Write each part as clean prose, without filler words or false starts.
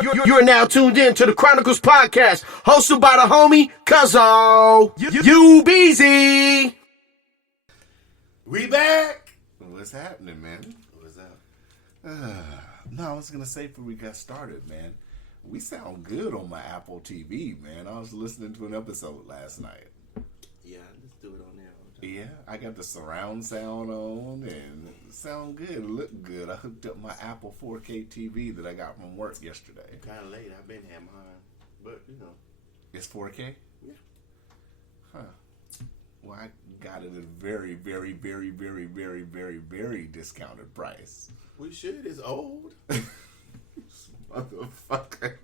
You're now tuned in to the Chronicles Podcast, hosted by the homie Cuzzo. You busy? We back. What's happening, man? What's up? No, I was gonna say before we got started, man. We sound good on my Apple TV, man. I was listening to an episode last night. Yeah, let's do it on there. Yeah, I got the surround sound on and it sound good. It looked good. I hooked up my Apple 4K TV that I got from work yesterday. Kind of late. I've been had mine, but you know, It's 4K? Yeah. Huh. Well, I got it at a very, very, very, very, very, very, very discounted price. we should. It's old. Motherfucker.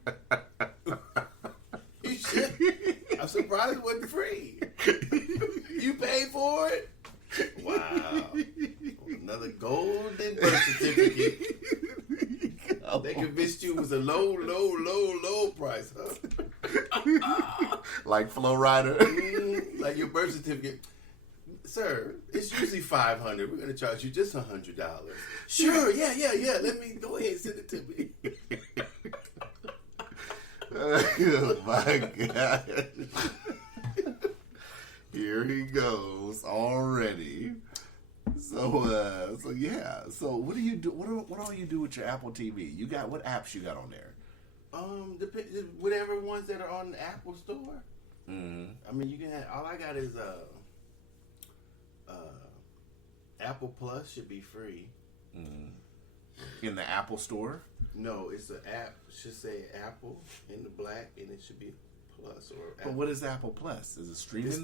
You should. I'm surprised it wasn't free. You paid for it? Wow. Another golden birth certificate. They convinced you it was a low price, huh? Like Flow Rider. Like your birth certificate. Sir, it's usually $500. We're going to charge you just $100. Sure, yeah. Let me go ahead and send it to me. Oh my God. Here he goes already. So yeah. So what do you do? What all you do with your Apple TV? You got what apps you got on there? Whatever ones that are on the Apple Store. Mm-hmm. I mean, you can have, all I got is Apple Plus should be free. Mm-hmm. In the Apple Store? No, it's an app. It should say Apple in the black, and it should be Plus or Apple. But what is Apple Plus? Is it streaming? It's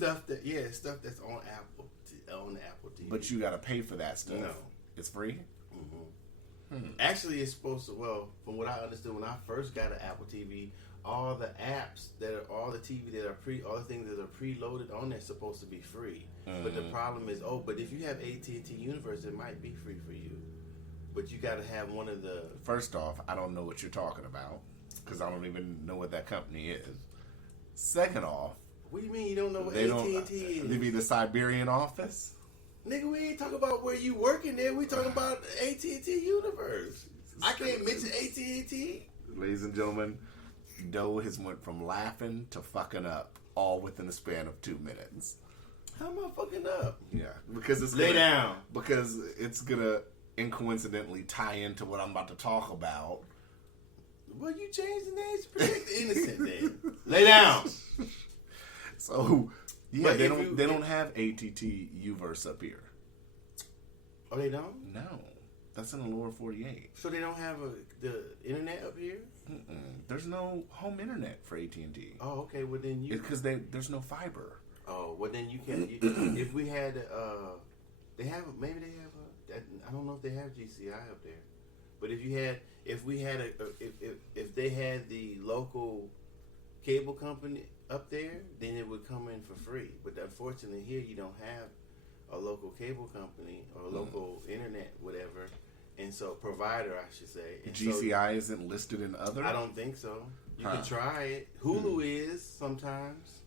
stuff that's on Apple on Apple TV. But you got to pay for that stuff. No, It's free. mm-hmm. Actually, it's supposed to. Well, from what I understood, when I first got an Apple TV, all the apps all the things that are preloaded on there supposed to be free. But the problem is, but if you have AT&T Universe, it might be free for you. But you got to have one of the. First off, I don't know what you're talking about because I don't even know what that company is. Second off, what do you mean you don't know what AT&T is? They be the Siberian office. Nigga, we ain't talking about where you working there. We talking about AT&T Universe. I can't mention AT&T. Ladies and gentlemen, Doe has went from laughing to fucking up all within the span of 2 minutes. How am I fucking up? Yeah, because it's Lay down. Because it's gonna coincidentally tie into what I'm about to talk about. Well, you changed the names to protect the innocent then. Lay down. So, yeah, But they don't have AT&T Uverse up here. Oh, they don't? No, that's in the lower 48. So they don't have the internet up here? There's no home internet for AT&T. Oh, okay. Well, then you... Because there's no fiber. Oh, well, then you can... if we had... they have... Maybe they have... I don't know if they have GCI up there. But if they had the local cable company up there, then it would come in for free. But unfortunately, here you don't have a local cable company or a local internet, whatever, and so provider, I should say. And GCI isn't listed in other. I don't think so. You can try it. Hulu is sometimes.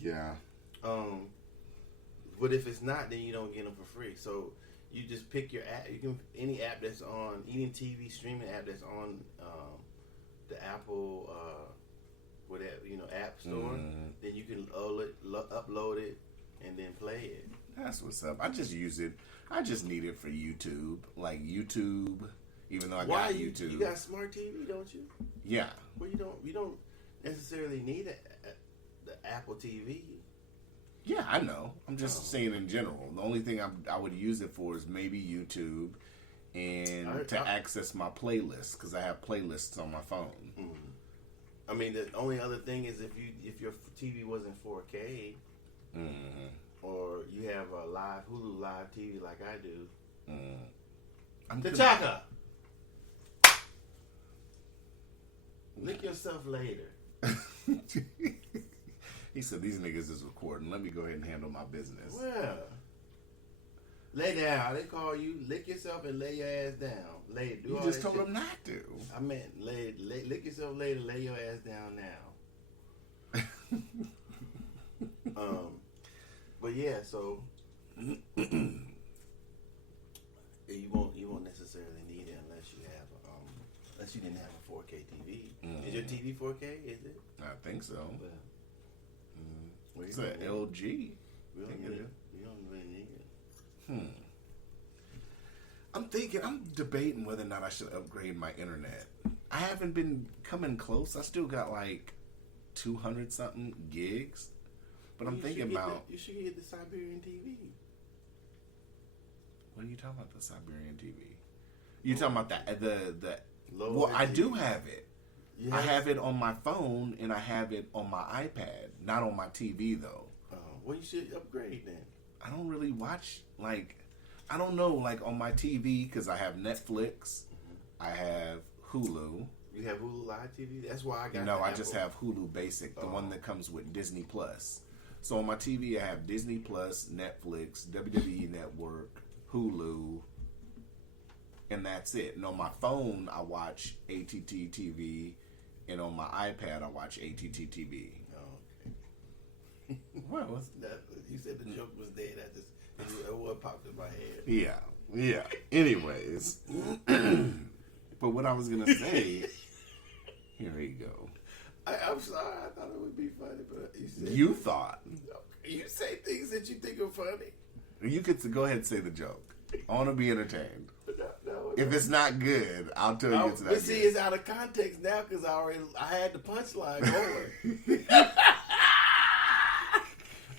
Yeah. But if it's not, then you don't get them for free. So you just pick your app. You can any app that's on any TV streaming app that's on the Apple whatever App Store. Then you can upload it and then play it. That's what's up. I just use it. I just need it for YouTube, like YouTube. Even though I got YouTube. You got smart TV, don't you? Yeah. Well, you don't necessarily need the Apple TV. Yeah, I know. I'm just saying in general. The only thing I would use it for is maybe YouTube and to access my playlists because I have playlists on my phone. I mean, the only other thing is if your TV wasn't 4K, or you have a Hulu live TV like I do. T'Chaka! Lick yourself later. He said, these niggas is recording. Let me go ahead and handle my business. Well, lay down. They call you, lick yourself and lay your ass down. You just told him not to. I meant lick yourself later, lay your ass down now. But yeah, so you won't necessarily need it unless you didn't have a 4K TV. your TV 4K? Is it? I think so. Well, It's an LG. We don't really need it. I'm debating whether or not I should upgrade my internet. I haven't been coming close. I still got like 200 something gigs. But I'm thinking about... You should get the Siberian TV. What are you talking about, the Siberian TV? You talking about the Low I TV. do have it. You I have it on my phone and I have it on my iPad. Not on my TV, though. Well, you should upgrade then. I don't really watch, like... I don't know, like on my TV, because I have Netflix. I have Hulu. You have Hulu Live TV? That's why I got No, the I Apple. just have Hulu Basic, the one that comes with Disney Plus. So on my TV, I have Disney Plus, Netflix, WWE Network, Hulu, and that's it. And on my phone, I watch ATT TV, and on my iPad, I watch ATT TV. Oh, okay. Well, You said the joke was dead. What popped in my head? yeah. Anyways, but what I was gonna say, here you go. I'm sorry. I thought it would be funny, but You thought you say things that you think are funny. you could go ahead and say the joke. I want to be entertained. No, If it's not good, I'll tell you it's not but see, good. it's out of context now because I had the punchline going.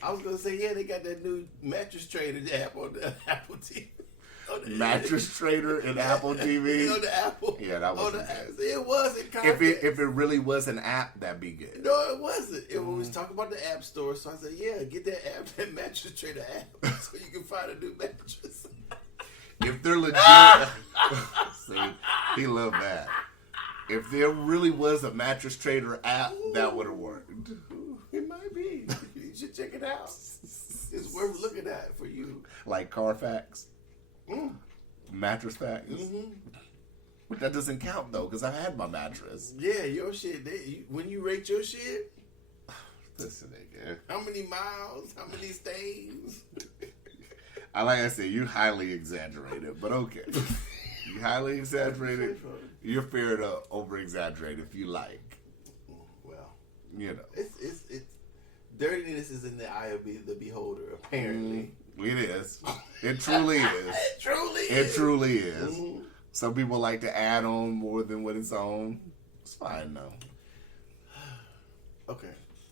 I was gonna say, yeah, they got that new mattress trader app on the Apple TV. Mattress Trader and Apple TV. On the Apple. Yeah, that was on the good. app. It was in context. If it really was an app, that'd be good. No, it wasn't. It was talking about the App Store, so I said, yeah, get that app, that Mattress Trader app, so you can find a new mattress. If they're legit, see, he loved that. If there really was a Mattress Trader app, that would have worked. It might be. You should check it out. It's worth looking at for you. Like Carfax, Mattress Facts. But that doesn't count though, because I had my mattress. Yeah, your shit. When you rate your shit, Listen, nigga. how many miles, how many stays? Like I said, you highly exaggerated, but okay. You highly exaggerated. You're fair to over exaggerate if you like. Well, You know. it's dirtiness is in the eye of the beholder. Apparently, It is. It truly is. it truly It is. truly is. Some people like to add on more than what it's on. It's fine though. Okay,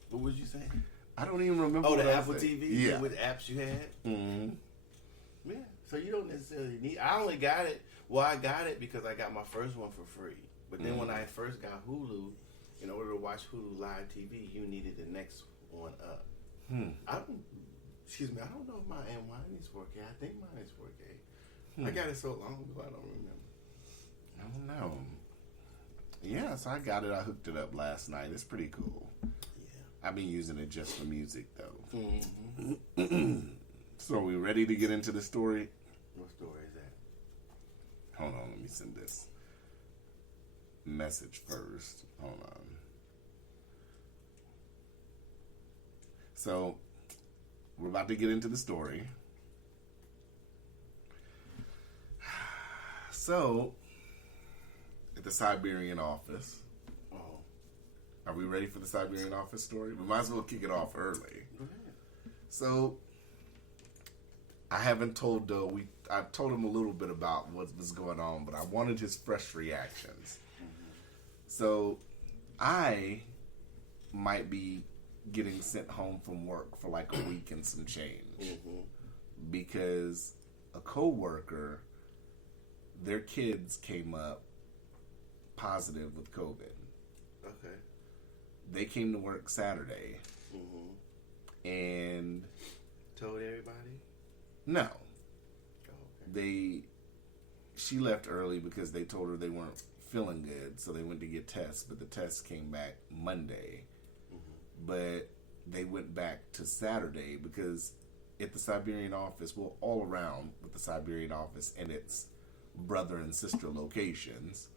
what was you saying? I don't even remember. Oh, what the I Apple was saying. TV Yeah. with apps you had. Mm-hmm. Yeah, so you don't necessarily need. I only got it. Well, I got it because I got my first one for free. But then when I first got Hulu, in order to watch Hulu Live TV, you needed the next one up. I don't. Excuse me. I don't know if mine is 4K. I think mine is 4K. I got it so long ago, I don't remember. I don't know. Yeah, so I got it. I hooked it up last night. It's pretty cool. Yeah. I've been using it just for music though. Mm-hmm. So are we ready to get into the story? What story is that? Hold on, let me send this message first. Hold on. So, we're about to get into the story. So, at the Siberian office. Oh, Are we ready for the Siberian office story? We might as well kick it off early. go ahead. So, I haven't told I told him a little bit about what was going on, but I wanted his fresh reactions. So, I might be getting sent home from work for like a week and some change because a coworker, their kids came up positive with COVID. Okay. They came to work Saturday, and Told everybody? no, Oh, okay. she left early because they told her they weren't feeling good, so they went to get tests, but the tests came back Monday. But they went back to Saturday because at the Siberian office, well, all around with the Siberian office and its brother and sister locations,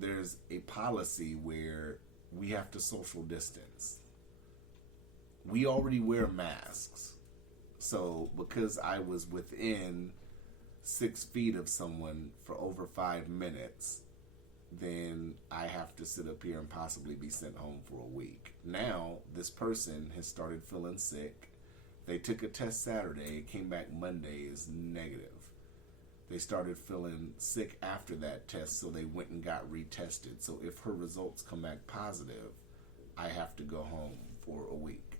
there's a policy where we have to social distance. We already wear masks. So because I was within 6 feet of someone for over 5 minutes, then I have to sit up here and possibly be sent home for a week. Now, this person has started feeling sick. They took a test Saturday, came back Monday, is negative. They started feeling sick after that test, so they went and got retested. So if her results come back positive, I have to go home for a week.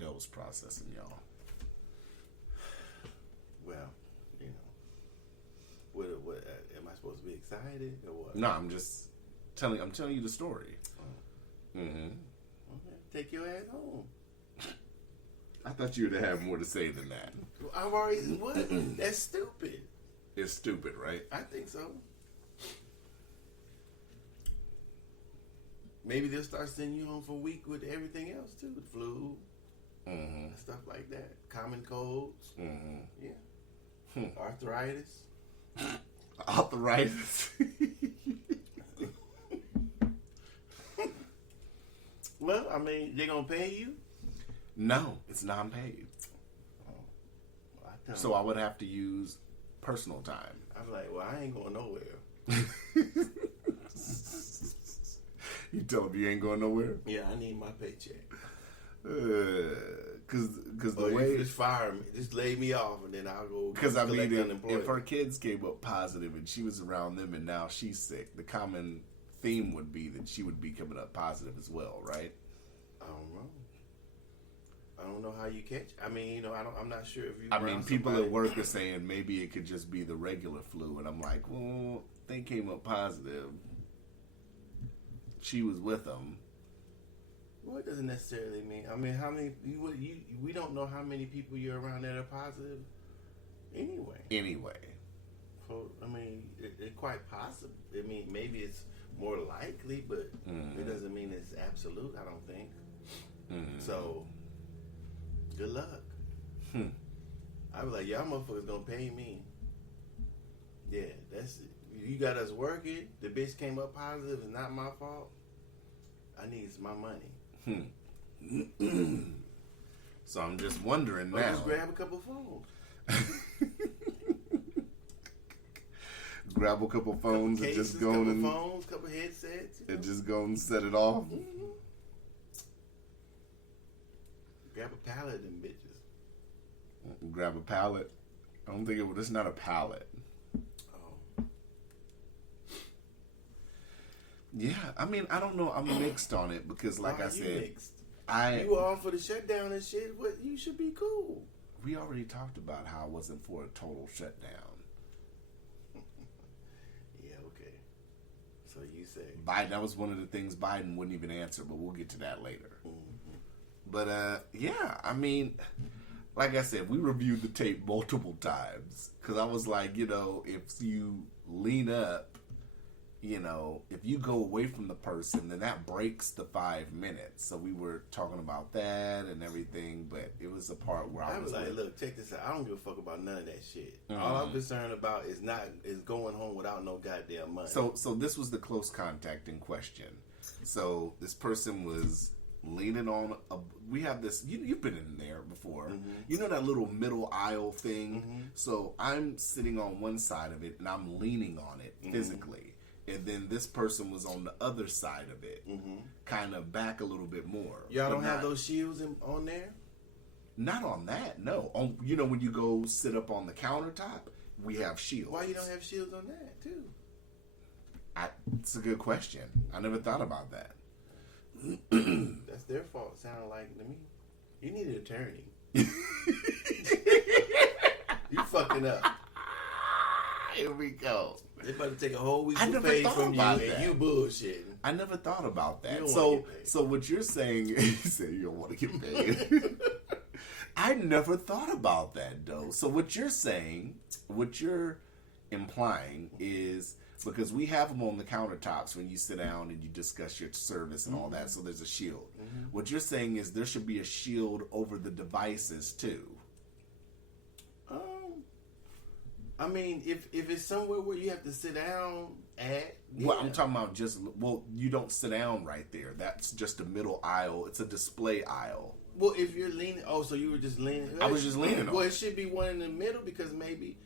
Dose processing, y'all. Well, you know, what am I supposed to be excited or what? No, I'm telling you the story. Oh. Mm-hmm. Okay. Take your ass home. I thought you would have more to say than that. I've already, what? That's stupid. It's stupid, right? I think so. Maybe they'll start sending you home for a week with everything else too. The flu, stuff like that. Common colds. Yeah. Arthritis. Arthritis. Well, I mean, they're going to pay you? No, it's non-paid. Oh. Well, So I would have to use personal time. I'm like, well, I ain't going nowhere. You tell them you ain't going nowhere? Yeah, I need my paycheck. Because the Or way... you just fire me, just lay me off, and then I'll go Because, I mean, if unemployment. her kids came up positive and she was around them and now she's sick, the common theme would be that she would be coming up positive as well, right? I don't know. I don't know how you catch. I mean, you know, I'm not sure if you. I mean, people at work are saying maybe it could just be the regular flu, and I'm like, well, they came up positive. She was with them. Well, it doesn't necessarily mean. I mean, how many? We don't know how many people you're around that are positive. Anyway. So, I mean, it's quite possible. I mean, maybe it's more likely, but it doesn't mean it's absolute. I don't think. So, good luck. I was like, y'all motherfuckers gonna pay me. Yeah, that's it. You got us working. The bitch came up positive. It's not my fault. I need my money. So I'm just wondering Or now. just grab a couple phones. Grab a couple phones couple and cases, just go couple and phones, couple headsets. and just go and set it off. Grab a pallet of them bitches. Grab a pallet. I don't think it's not a pallet. Oh. Yeah, I mean, I don't know. I'm mixed on it because, like I said, Mixed? I You all for the shutdown and shit. What? You should be cool. we already talked about how I wasn't for a total shutdown. Yeah, okay. So you say Biden, that was one of the things Biden wouldn't even answer, but we'll get to that later. But yeah, I mean, like I said, we reviewed the tape multiple times because I was like, you know, if you lean up, you know, if you go away from the person, then that breaks the 5 minutes. So we were talking about that and everything, but it was a part where I was like, look, check this out. I don't give a fuck about none of that shit. All I'm concerned about is going home without no goddamn money. So this was the close contact in question. So this person was leaning on we have this, you've been in there before. You know that little middle aisle thing? So I'm sitting on one side of it and I'm leaning on it physically. And then this person was on the other side of it, kind of back a little bit more. Y'all don't have those shields on there? Not on that, no. On, you know, when you go sit up on the countertop, we have shields. Why you don't have shields on that too? It's a good question. I never thought about that. That's their fault. Sounded like to me. You need an attorney. You fucking up. Here we go. They about to take a whole week's I never pay thought from you, about and that. you bullshitting. I never thought about that. You don't So, wanna get paid. so what you're saying, you say you don't want to get paid. I never thought about that, though. So what you're saying, what you're implying is because we have them on the countertops when you sit down and you discuss your service and all that, so there's a shield. What you're saying is there should be a shield over the devices, too. I mean, if it's somewhere where you have to sit down at, yeah. Well, I'm talking about you don't sit down right there. That's just a middle aisle. It's a display aisle. Well, if you're leaning, so you were just leaning. I was just leaning on Well, it. it should be one in the middle because maybe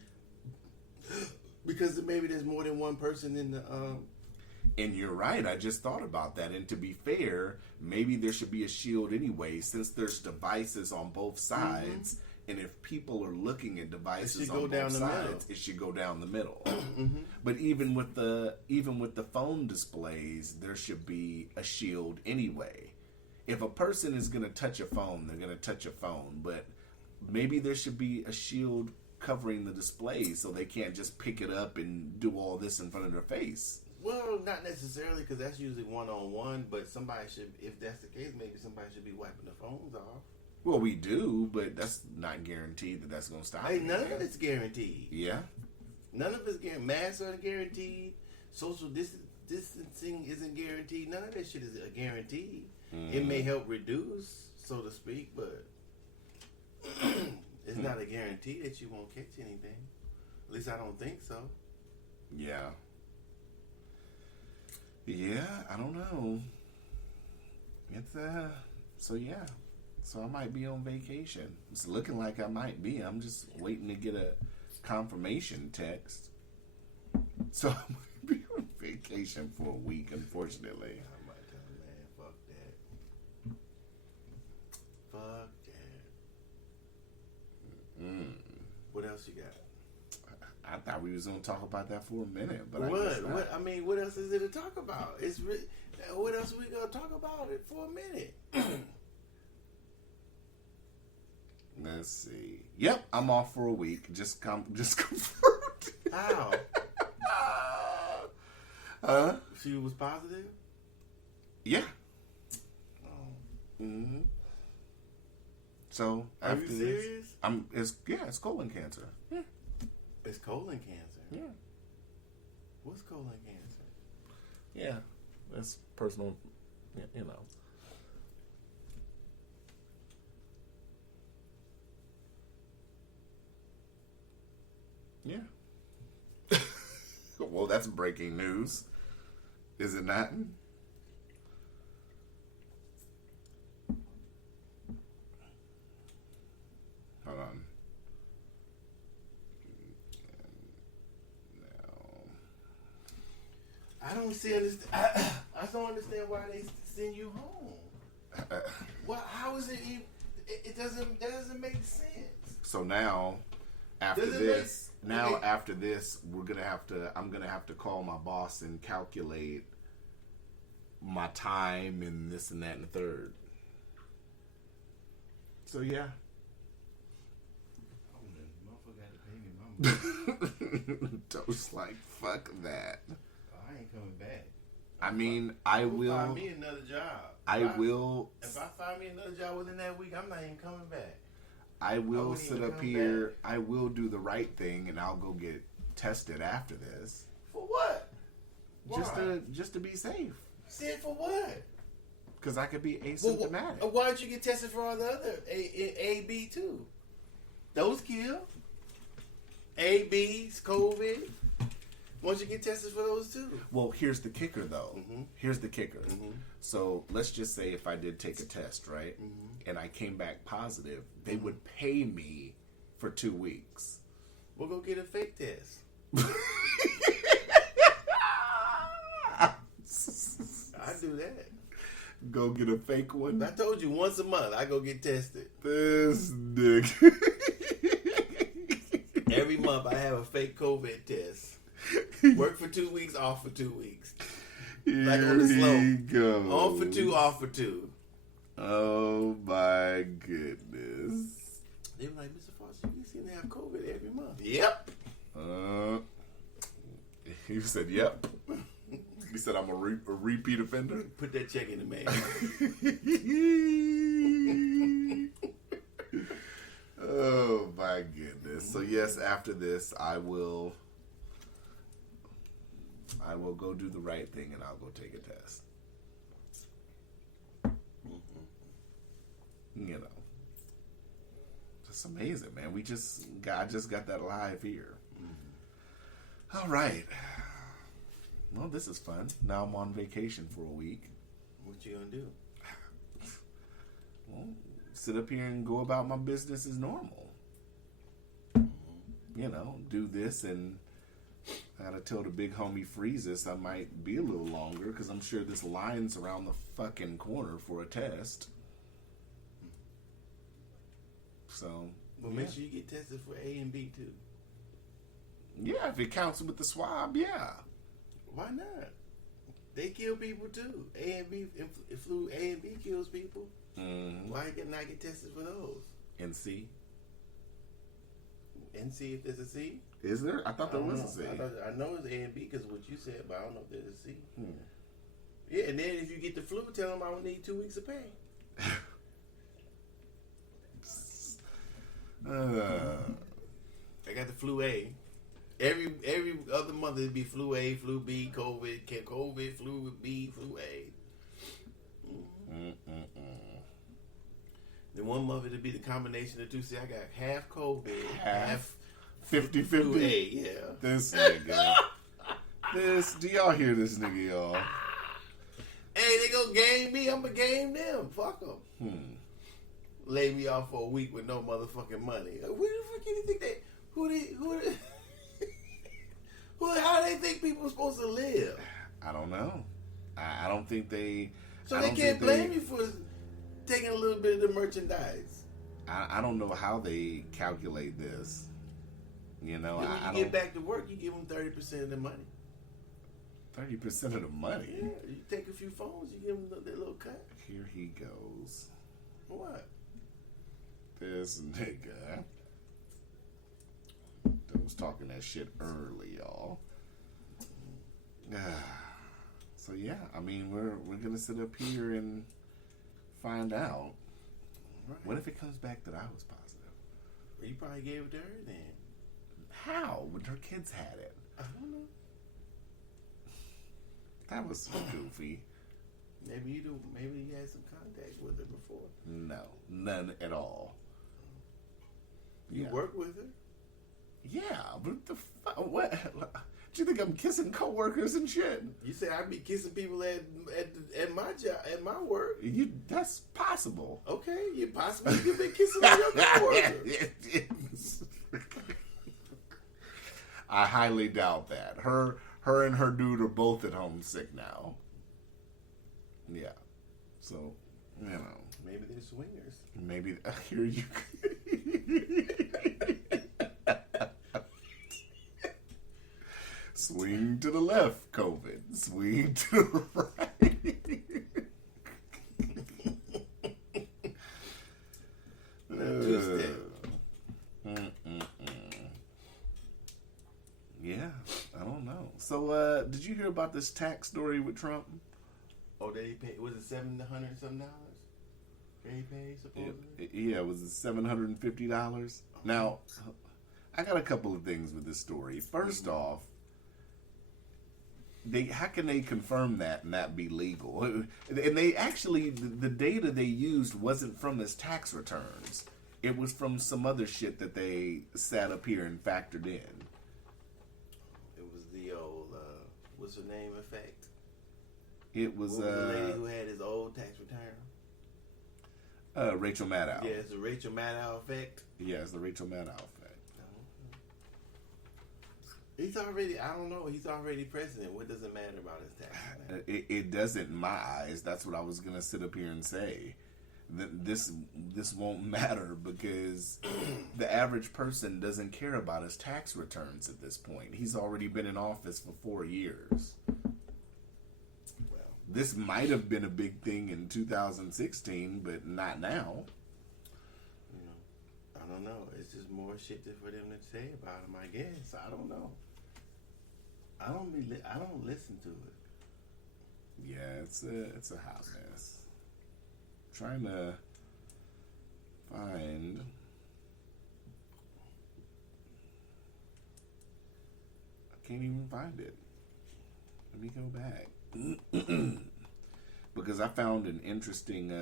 there's more than one person in the. And you're right. I just thought about that. And to be fair, maybe there should be a shield anyway, since there's devices on both sides. And if people are looking at devices on both sides, it should go down the middle. But even with the phone displays, there should be a shield anyway. If a person is going to touch a phone, they're going to touch a phone. But maybe there should be a shield covering the display so they can't just pick it up and do all this in front of their face. Well, not necessarily, because that's usually one-on-one. But somebody should, if that's the case, maybe somebody should be wiping the phones off. Well, we do, but that's not guaranteed that that's going to stop. Hey, none of it's guaranteed. Yeah. None of it's guaranteed. Masks aren't guaranteed. Social distancing isn't guaranteed. None of that shit is a guarantee. It may help reduce, so to speak, but it's not a guarantee that you won't catch anything. At least I don't think so. Yeah. Yeah, I don't know. It's so yeah. So I might be on vacation. It's looking like I might be. I'm just waiting to get a confirmation text. So I might be on vacation for a week, unfortunately. I might tell him, man, fuck that. Fuck that. What else you got? I thought we was gonna talk about that for a minute, but What? I guess not. What? I mean, what else is there to talk about? What else are we gonna talk about it for a minute? Let's see. Yep, I'm off for a week. Just confirmed. How? She was positive? Yeah. Oh. Mm-hmm. So Are after you serious? this, it's colon cancer. Yeah. It's colon cancer. Yeah. What's colon cancer? Yeah. That's personal, you know. Yeah. Well, that's breaking news. Is it not? Hold on. I don't see. I don't understand why they send you home. Well, how is it? It doesn't. That doesn't make sense. So now, after this, I'm gonna have to call my boss and calculate my time and this and that and the third. So yeah. Oh, the motherfucker got to pay me my money. Toast like fuck that. I ain't coming back. I mean, I will find me another job. If I find me another job within that week, I'm not even coming back. I will wouldn't sit even up come here. back. I will do the right thing, and I'll go get tested after this, For what? Why? just to be safe. Said for what? Because I could be asymptomatic. Why don't you get tested for all the other A, B too? Those kill. A, B's, COVID. Why don't you get tested for those too? Well, here's the kicker, though. Mm-hmm. Here's the kicker. Mm-hmm. So let's just say if I did take a test, right, and I came back positive, they Mm-hmm. would pay me for 2 weeks. We'll go get a fake test. I do that. Go get a fake one. I told you once a month I go get tested. This dick. Every month I have a fake COVID test. Work for 2 weeks, off for 2 weeks. Like on the slope. Go. On for 2, off for 2. Oh my goodness. They were like, Mr. Foster, you seem to have COVID every month. Yep. You said yep. You said I'm a repeat offender. Put that check in the mail. Oh my goodness. So yes, after this I will go do the right thing and I'll go take a test. You know. It's amazing, man. I just got that live here. All right. Well, this is fun. Now I'm on vacation for a week. What you gonna do? Well, sit up here and go about my business as normal. You know, do this, and I gotta tell the big homie Freezus I might be a little longer because I'm sure this line's around the fucking corner for a test. So, Well, make sure you get tested for A and B too. Yeah, if it counts with the swab, yeah. Why not? They kill people too. A and B, if flu A and B kills people, why not get tested for those? And C? And see if there's a C. Is there? I thought there was a C. I know it's A and B because of what you said, but I don't know if there's a C. Yeah, and then if you get the flu, tell them I don't need 2 weeks of pay. I got the flu A. Every other month it'd be flu A, flu B, COVID, flu B, flu A. Then one month it'd be the combination of two. See, I got half COVID, half 50-50. flu A. Yeah. This nigga. Do y'all hear this nigga, y'all? Hey, they gonna game me. I'm gonna game them. Fuck them. Lay me off for a week with no motherfucking money. Where the fuck do you think they? How they think people are supposed to live? I don't know. I don't think they. So they can't blame you for taking a little bit of the merchandise. I don't know how they calculate this. You know, Then when you get back to work, you give them 30% of the money. 30% of the money. Yeah, you take a few phones, you give them that little cut. Here he goes. What? This nigga that was talking that shit early, y'all. So yeah, I mean, we're gonna sit up here and find out. Right. What if it comes back that I was positive? Well, you probably gave it to her then. How? When her kids had it? I don't know. That was so goofy. Maybe you do. Maybe you had some contact with her before. No, none at all. You work with her? Yeah, but the fuck? What? Do you think I'm kissing coworkers and shit? You say I'd be kissing people at my job, at my work. That's possible. Okay, you possibly could be kissing your coworkers. I highly doubt that. Her and her dude are both at home sick now. Yeah. So, you know. Maybe they're swingers. Maybe. Here you Swing to the left, COVID. Swing to the right. Yeah, I don't know. So, did you hear about this tax story with Trump? Oh, they paid. Was it $700 something? They paid supposedly. Yeah, it was $750. Now, I got a couple of things with this story. First off, how can they confirm that and that be legal? And they actually, the data they used wasn't from his tax returns. It was from some other shit that they sat up here and factored in. It was the old, what's her name effect? It was, the lady who had his old tax return? Rachel Maddow. Yeah, it's the Rachel Maddow effect. Yeah, it's the Rachel Maddow effect. He's already, I don't know, he's already president. What does it matter about his tax? It doesn't in my eyes. That's what I was going to sit up here and say. This won't matter because the average person doesn't care about his tax returns at this point. He's already been in office for 4 years. Well, this might have been a big thing in 2016, but not now. You know, I don't know. It's just more shit for them to say about him, I guess. I don't know. I don't listen to it. Yeah, it's a hot mess. Trying to find. I can't even find it. Let me go back. Because I found an interesting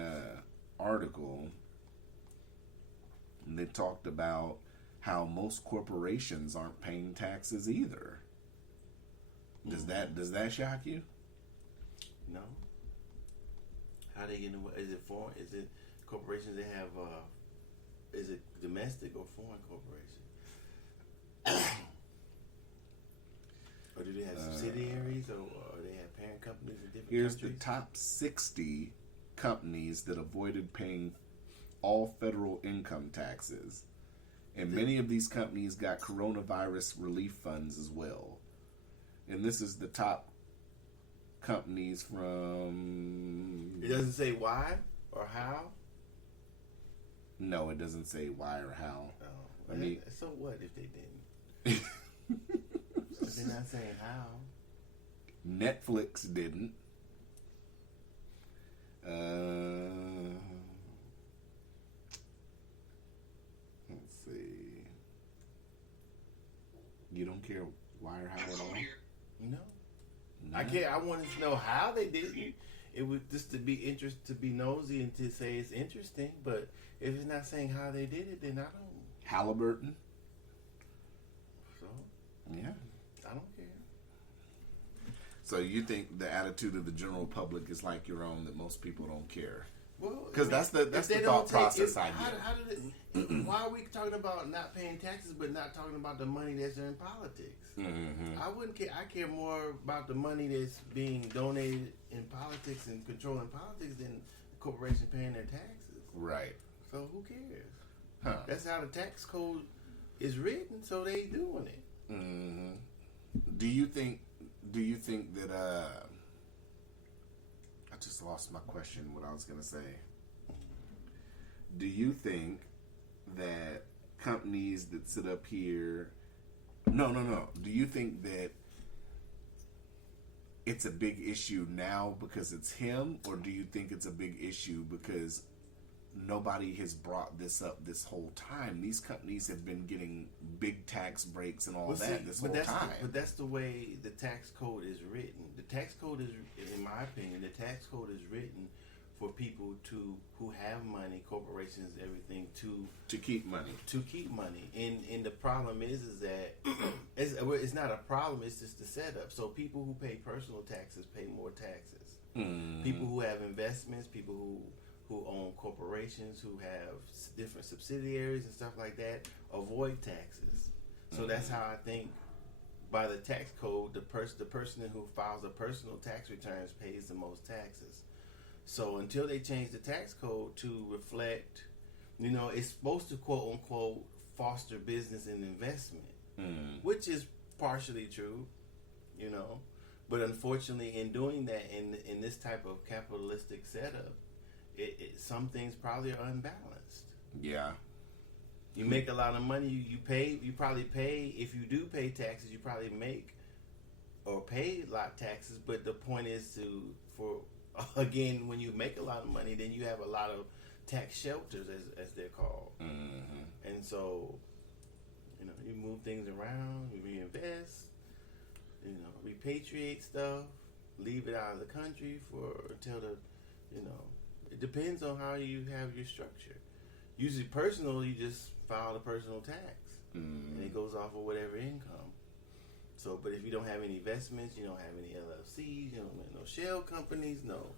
article and they talked about how most corporations aren't paying taxes either. Does that shock you? No. How they getting away? Is it corporations that have, is it domestic or foreign corporations? Or do they have subsidiaries, or they have parent companies in different Here's countries? the top 60 companies that avoided paying all federal income taxes. And many of these companies got coronavirus relief funds as well. And this is the top companies from... It doesn't say why or how? No, it doesn't say why or how. Oh, I mean... So what if they didn't? If they're not saying how. Netflix didn't. Let's see. You don't care why or how at all? No. No. I can't. I wanted to know how they did it. It was just to be to be nosy and to say it's interesting. But if it's not saying how they did it, then I don't. Halliburton? So Yeah. I don't care. So you think the attitude of the general public is like your own, that most people don't care? Well, Because that's the thought process I get. How did it, why are we talking about not paying taxes but not talking about the money that's in politics? Mm-hmm. I wouldn't care. I care more about the money that's being donated in politics and controlling politics than the corporation paying their taxes. Right. So who cares? Huh. That's how the tax code is written, so they doing it. Mm-hmm. Do you think that I just lost my question, what I was going to say. Do you think that companies that sit up here... No. Do you think that it's a big issue now because it's him? Or do you think it's a big issue because nobody has brought this up this whole time? These companies have been getting big tax breaks and all this whole time. But that's the way the tax code is written. The tax code is, in my opinion, the tax code is written for people who have money, corporations, everything To keep money. And the problem is that it's not a problem. It's just the setup. So people who pay personal taxes pay more taxes. Mm. People who have investments, people who own corporations, who have different subsidiaries and stuff like that, avoid taxes. So that's how I think by the tax code, the person who files a personal tax returns pays the most taxes. So until they change the tax code to reflect, it's supposed to quote unquote foster business and investment, which is partially true, but unfortunately in doing that in this type of capitalistic setup, some things probably are unbalanced. Yeah. You make a lot of money, you probably pay, if you do pay taxes, you probably make or pay a lot of taxes, but the point is again, when you make a lot of money, then you have a lot of tax shelters, as they're called. Mm-hmm. And so, you move things around, you reinvest, repatriate stuff, leave it out of the country until it depends on how you have your structure. Usually personal, you just file the personal tax, and it goes off of whatever income. So, but if you don't have any investments, you don't have any LLCs, you don't have no shell companies, no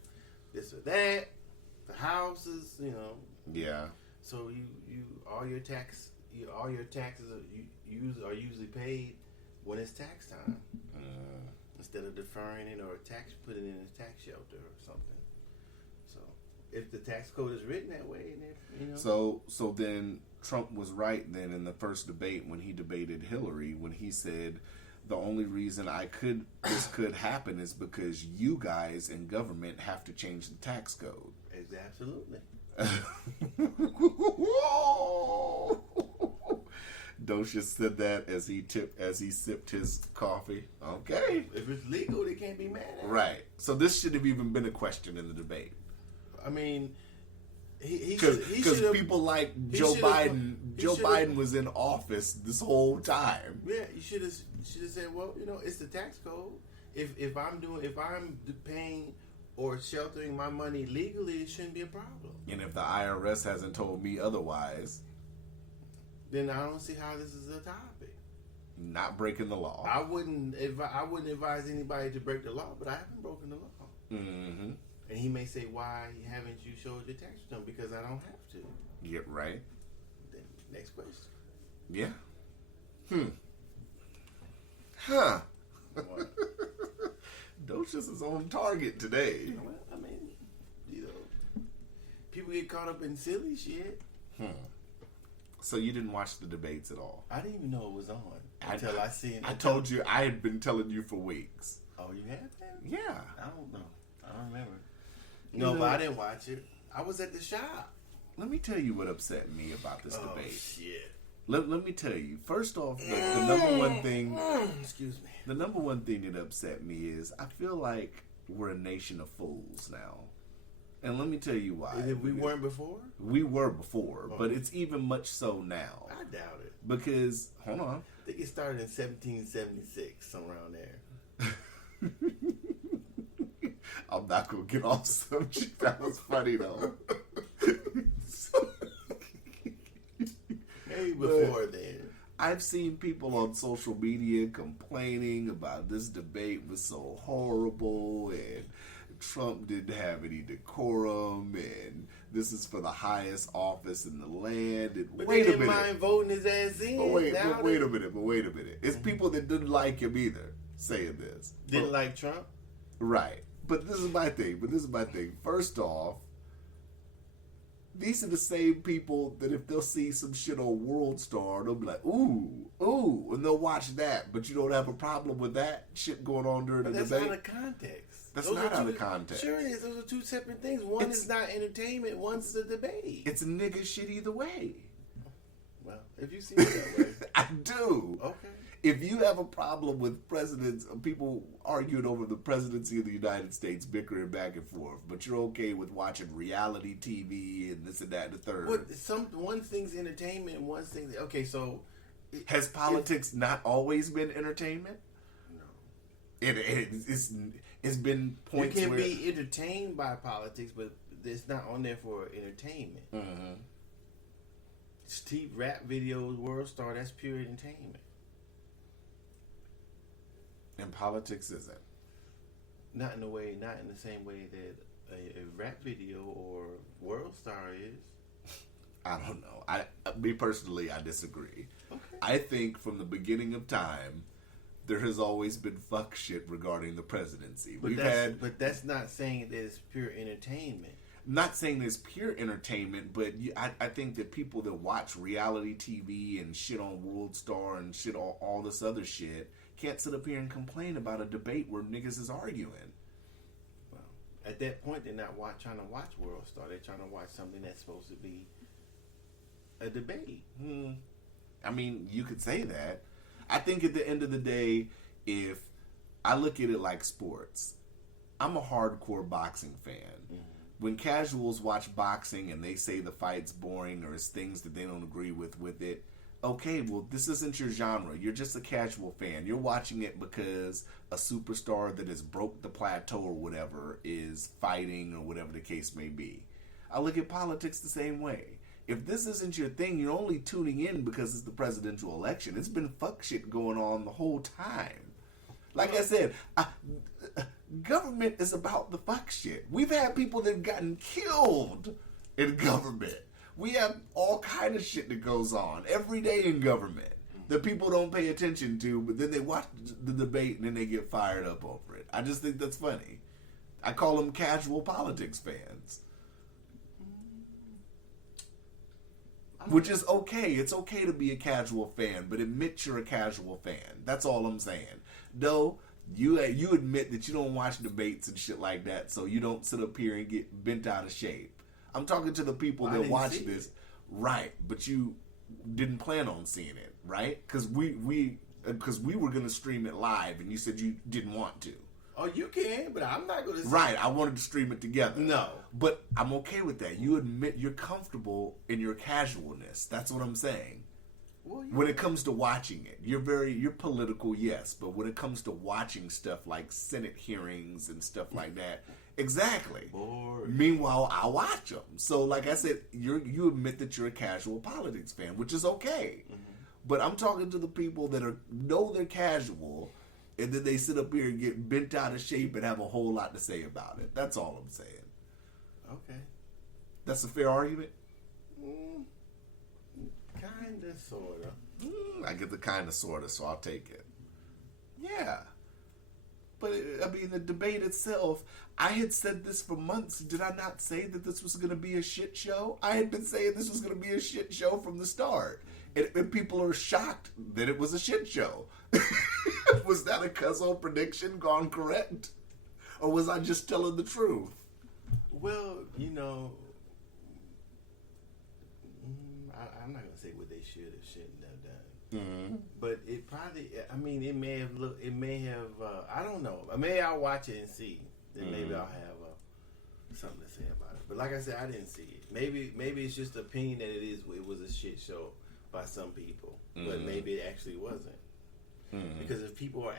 this or that, the houses, Yeah. So all your taxes are usually paid when it's tax time, instead of deferring it or putting it in a tax shelter or something. So if the tax code is written that way, and So then Trump was right then in the first debate when he debated Hillary, when he said the only reason this could happen is because you guys in government have to change the tax code. Absolutely. Docious said that as he sipped his coffee. Okay. If it's legal, they can't be mad at it. Right. So this should have even been a question in the debate. I mean, because people like Joe Biden. Joe Biden was in office this whole time. Yeah, you should have said, well, it's the tax code. If I'm paying or sheltering my money legally, it shouldn't be a problem. And if the IRS hasn't told me otherwise, then I don't see how this is a topic. Not breaking the law. I wouldn't advise anybody to break the law, but I haven't broken the law. Mm-hmm. And he may say, why haven't you showed your tax return? Because I don't have to. Yeah, right. Then next question. Yeah. Huh. What? Docious is on target today. Well, I mean, people get caught up in silly shit. So you didn't watch the debates at all? I didn't even know it was on until I seen it. I told you, I had been telling you for weeks. Oh, you have that? Yeah. I don't know. I don't remember. No, but I didn't watch it. I was at the shop. Let me tell you what upset me about this debate. Shit. Let me tell you. First off, the number one thing. Excuse me. The number one thing that upset me is I feel like we're a nation of fools now. And let me tell you why. We weren't before? We were before, but it's even much so now. I doubt it. Because, hold on. I think it started in 1776, somewhere around there. I'm not going to get off subject. That was funny, though. Maybe before then. I've seen people on social media complaining about this debate was so horrible and Trump didn't have any decorum and this is for the highest office in the land. And But wait they a didn't minute. mind voting his ass in. But wait a minute. It's people that didn't like him either saying this. Didn't like Trump? Right. But this is my thing. First off, these are the same people that if they'll see some shit on World Star, they'll be like, ooh, and they'll watch that. But you don't have a problem with that shit going on during the That's debate? out of context. That's not out of context. Sure it is. Those are two separate things. One is not entertainment. One's a debate. It's nigga shit either way. Well, if you see it that way. I do. Okay. If you have a problem with presidents, people arguing over the presidency of the United States, bickering back and forth, but you're okay with watching reality TV and this and that and the third. One thing's entertainment, one thing. Okay, so has politics not always been entertainment? No. It's been points you can where be entertained by politics, but it's not on there for entertainment. Mm-hmm. Steve rap videos, World Star, that's pure entertainment. And politics isn't. Not in the same way that a rap video or World Star is. I don't know. Me personally, I disagree. Okay. I think from the beginning of time, there has always been fuck shit regarding the presidency. But that's not saying that it's pure entertainment. Not saying it's pure entertainment, but I think that people that watch reality TV and shit on World Star and shit all this other shit can't sit up here and complain about a debate where niggas is arguing. Well, at that point, they're not trying to watch World Star. They're trying to watch something that's supposed to be a debate. I mean, you could say that. I think at the end of the day, if I look at it like sports, I'm a hardcore boxing fan. Mm-hmm. When casuals watch boxing and they say the fight's boring or it's things that they don't agree with it, okay, well, this isn't your genre. You're just a casual fan. You're watching it because a superstar that has broke the plateau or whatever is fighting or whatever the case may be. I look at politics the same way. If this isn't your thing, you're only tuning in because it's the presidential election. It's been fuck shit going on the whole time. Like I said, government is about the fuck shit. We've had people that have gotten killed in government. We have all kind of shit that goes on every day in government that people don't pay attention to, but then they watch the debate and then they get fired up over it. I just think that's funny. I call them casual politics fans. Which is okay. It's okay to be a casual fan, but admit you're a casual fan. That's all I'm saying. Though, you admit that you don't watch debates and shit like that, so you don't sit up here and get bent out of shape. I'm talking to the people that watch this, right? But you didn't plan on seeing it, right? Because we were gonna stream it live, and you said you didn't want to. Oh, you can, but I'm not gonna. Right, I wanted to stream it together. No, but I'm okay with that. You admit you're comfortable in your casualness. That's what I'm saying. Well, when it comes to watching it, you're political, yes, but when it comes to watching stuff like Senate hearings and stuff like that. Exactly. Boring. Meanwhile, I watch them. So, like I said, you admit that you're a casual politics fan, which is okay. Mm-hmm. But I'm talking to the people that know they're casual and then they sit up here and get bent out of shape and have a whole lot to say about it. That's all I'm saying. Okay. That's a fair argument? Kinda, sorta. I get the kind of, sort of, so I'll take it. Yeah. But, the debate itself, I had said this for months. Did I not say that this was going to be a shit show? I had been saying this was going to be a shit show from the start. And people are shocked that it was a shit show. Was that a Cuzzo prediction gone correct? Or was I just telling the truth? Well, I'm not going to say what they should or shouldn't have done. Mm-hmm. But it probably, it may have, I don't know. Maybe I'll watch it and see. Then maybe I'll have something to say about it. But like I said, I didn't see it. Maybe it's just the opinion that it was a shit show by some people. But maybe it actually wasn't. Mm-hmm. Because if people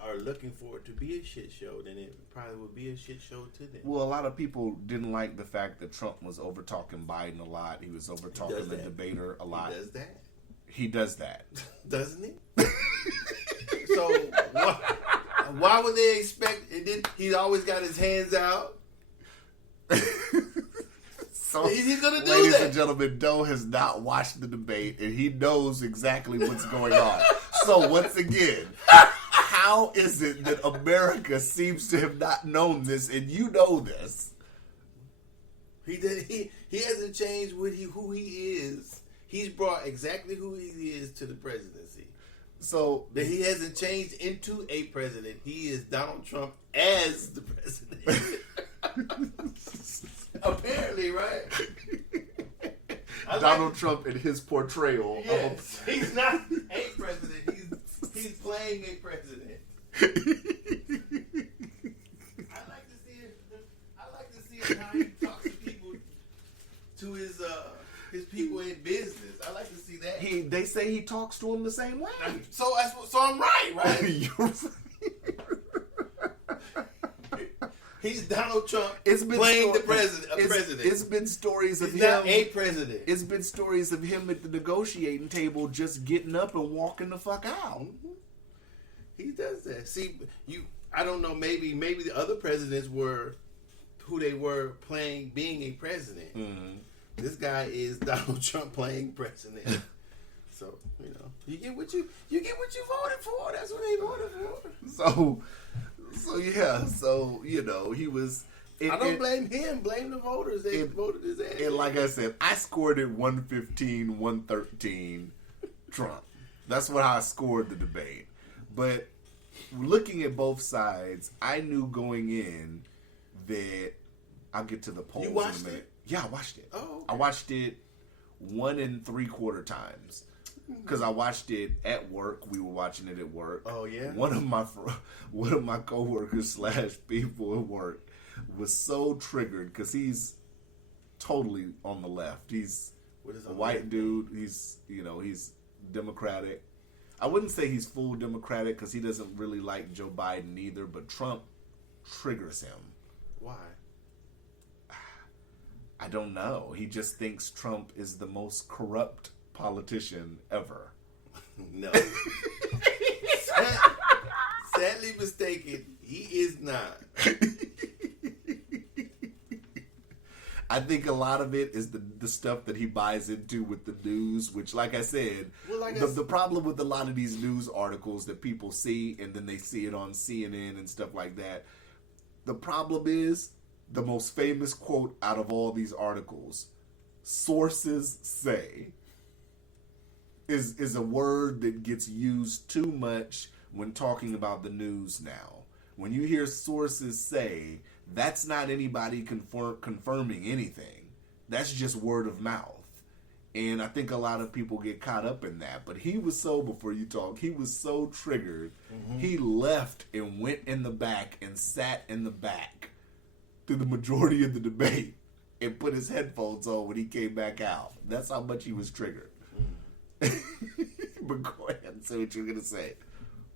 are looking for it to be a shit show, then it probably would be a shit show to them. Well, a lot of people didn't like the fact that Trump was over talking Biden a lot. He was over talking the debater a lot. He does that. He does that. Doesn't he? So why would they expect? And then he's always got his hands out. So he's gonna do ladies that. and gentlemen, Doe has not watched the debate, and he knows exactly what's going on. So once again, how is it that America seems to have not known this, and you know this? He hasn't changed who he is. He's brought exactly who he is to the presidency. So that he hasn't changed into a president. He is Donald Trump as the president. Apparently, right? Donald Trump in his portrayal. Yes, he's not a president. He's playing a president. I like to see how he talks to people, to his people in business. I like to see that. They say he talks to them the same way. So I'm right? You're right. He's Donald Trump playing the president. It's been stories of He's him. Not a president. It's been stories of him at the negotiating table just getting up and walking the fuck out. Mm-hmm. He does that. See, I don't know. Maybe the other presidents were who they were playing, being a president. Mm-hmm. This guy is Donald Trump playing president. So you get what you voted for. That's what they voted for. So yeah, he was. I don't blame him. Blame the voters. They voted his ass. And like I said, I scored it 115, 113 Trump. That's what I scored the debate. But looking at both sides, I knew going in that I'll get to the polls in a minute. It? Yeah, I watched it. Oh, okay. I watched it 1 3/4 times. Because I watched it at work. We were watching it at work. Oh yeah. One of my coworkers / people at work was so triggered because he's totally on the left. He's a white dude. He's Democratic. I wouldn't say he's full Democratic because he doesn't really like Joe Biden either. But Trump triggers him. Why? I don't know. He just thinks Trump is the most corrupt politician ever. No. Sadly mistaken, he is not. I think a lot of it is the stuff that he buys into with the news, which, like I said, the problem with a lot of these news articles that people see and then they see it on CNN and stuff like that, the problem is the most famous quote out of all these articles, sources say, is a word that gets used too much when talking about the news now. When you hear sources say, that's not anybody confirming anything. That's just word of mouth. And I think a lot of people get caught up in that. But he was so, before you talk, he was so triggered. Mm-hmm. He left and went in the back and sat in the back through the majority of the debate and put his headphones on when he came back out. That's how much he was triggered. But go ahead and say what you're going to say.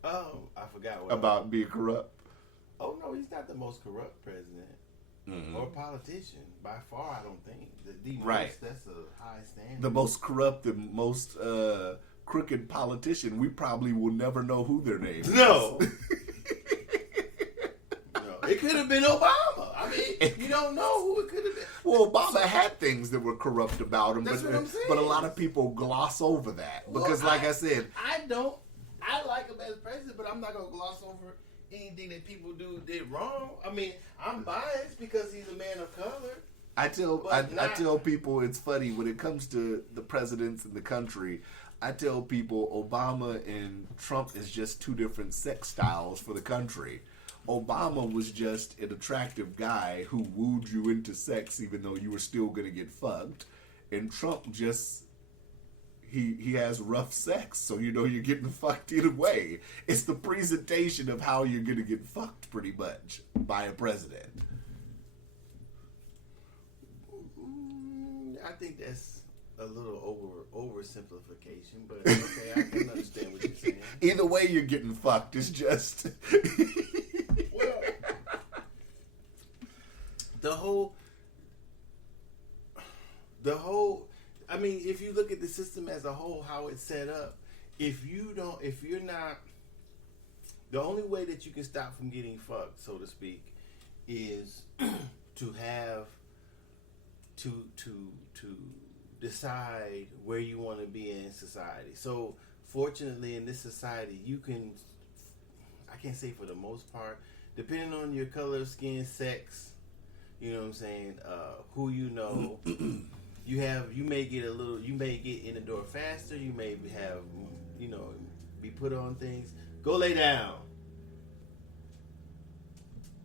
Oh, I forgot what. About being corrupt. Oh, no, he's not the most corrupt president or politician. By far, I don't think. Right. That's a high standard. The most corrupt, the most crooked politician, we probably will never know who their name is. No. It could have been Obama. I mean, you don't know who it could have been. Well, Obama had things that were corrupt about him, That's what I'm saying. but a lot of people gloss over that because, like I said, I like him as president, but I'm not gonna gloss over anything that people did wrong. I mean, I'm biased because he's a man of color. I tell people it's funny when it comes to the presidents in the country. I tell people Obama and Trump is just two different sex styles for the country. Obama was just an attractive guy who wooed you into sex even though you were still going to get fucked. And Trump just, he has rough sex, so you know you're getting fucked either way. It's the presentation of how you're going to get fucked pretty much by a president. I think that's a little oversimplification, but okay, I can understand what you're saying. Either way you're getting fucked. It's just... Well, the whole, I mean, if you look at the system as a whole, how it's set up, if you're not, the only way that you can stop from getting fucked, so to speak, is to have to decide where you want to be in society. So fortunately in this society, you can, I can't say for the most part, depending on your color of skin, sex, you know what I'm saying, who you know, you may get in the door faster, you may have, be put on things. Go lay down.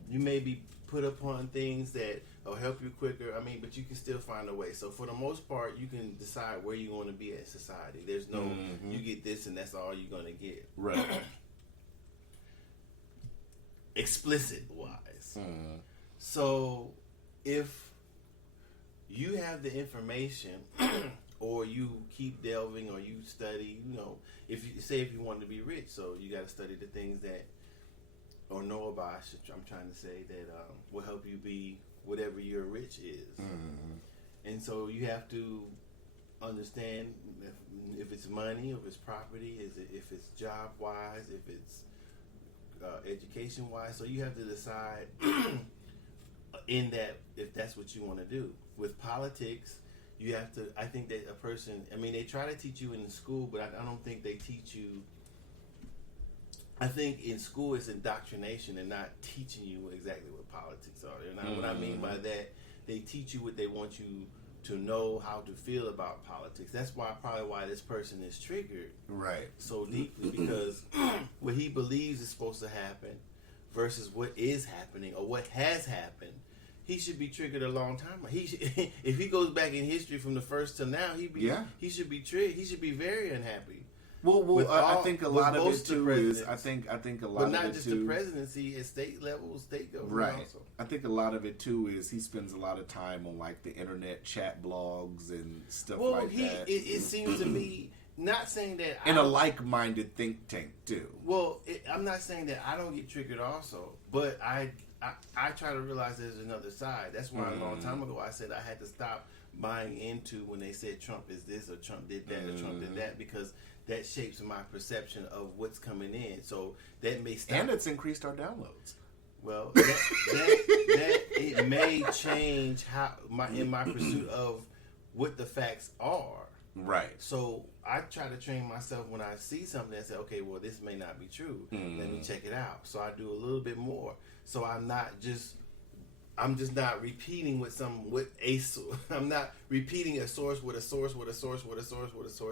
You may be put upon things that will help you quicker. I mean, but you can still find a way. So for the most part, you can decide where you want to be at society. There's no, you get this and that's all you're going to get. Right. Explicit wise. So if you have the information or you keep delving or you study, if you want to be rich, so you got to study the things that, or know about, I'm trying to say, that will help you be whatever your rich is. And so you have to understand if it's money, if it's property, if it's job wise, if it's education wise. So you have to decide in that if that's what you want to do. With politics, you have to, I think that a person, I mean, they try to teach you in school, but I don't think they teach you. I think in school it's indoctrination and not teaching you exactly what politics are. And what I mean by that, they teach you what they want you to know, how to feel about politics. That's probably why this person is triggered so deeply, because what he believes is supposed to happen versus what is happening or what has happened. He should be triggered a long time. If he goes back in history from the first to now, he should be triggered. He should be very unhappy. Well, I think a lot of it too is I think a lot of it too. But not just the presidency, at state level, state government. Right. Also. I think a lot of it too is he spends a lot of time on like the internet chat blogs and stuff like that. It seems to me, not saying that in a like-minded think tank too. Well, I'm not saying that I don't get triggered also, but I try to realize there's another side. That's why a long time ago I said I had to stop buying into when they said Trump is this or Trump did that or Trump did that, because that shapes my perception of what's coming in. So that may stop. And it's increased our downloads. Well, that it may change in my pursuit of what the facts are. Right. So I try to train myself when I see something that say, okay, well, this may not be true. Let me check it out. So I do a little bit more. So I'm just not repeating I'm not repeating a source with a source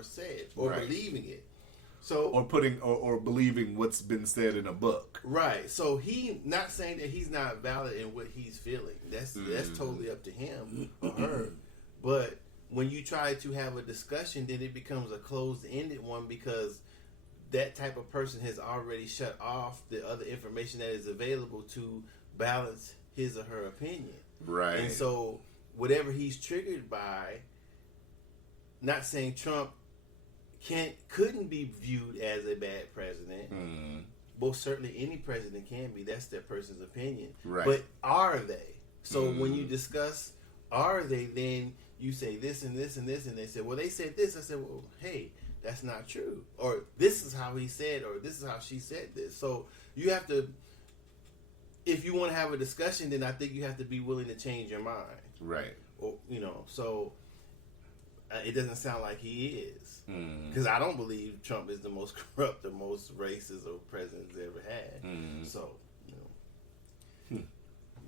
said or believing it. So or believing what's been said in a book. Right. So he not saying that he's not valid in what he's feeling. That's totally up to him or her. But when you try to have a discussion, then it becomes a closed-ended one, because that type of person has already shut off the other information that is available to balance his or her opinion. Right. And so whatever he's triggered by, not saying Trump couldn't be viewed as a bad president. Most certainly any president can be. That's that person's opinion. Right. But are they? So when you discuss are they, then you say this and this and this, and they say, well, they said this. I said, well, hey, that's not true, or this is how he said, or this is how she said this. So you have to, if you want to have a discussion, then I think you have to be willing to change your mind. Right. Or, so it doesn't sound like he is. Because I don't believe Trump is the most corrupt, the most racist or president's ever had. So,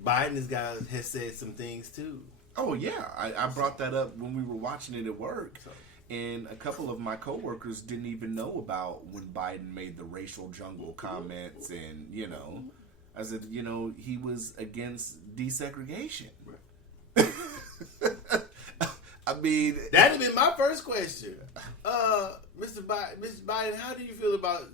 Biden has said some things too. Oh yeah, I brought that up when we were watching it at work, and a couple of my coworkers didn't even know about when Biden made the racial jungle comments, and I said, he was against desegregation. Right. I mean, that'd have been my first question, Mr. Biden. How do you feel about?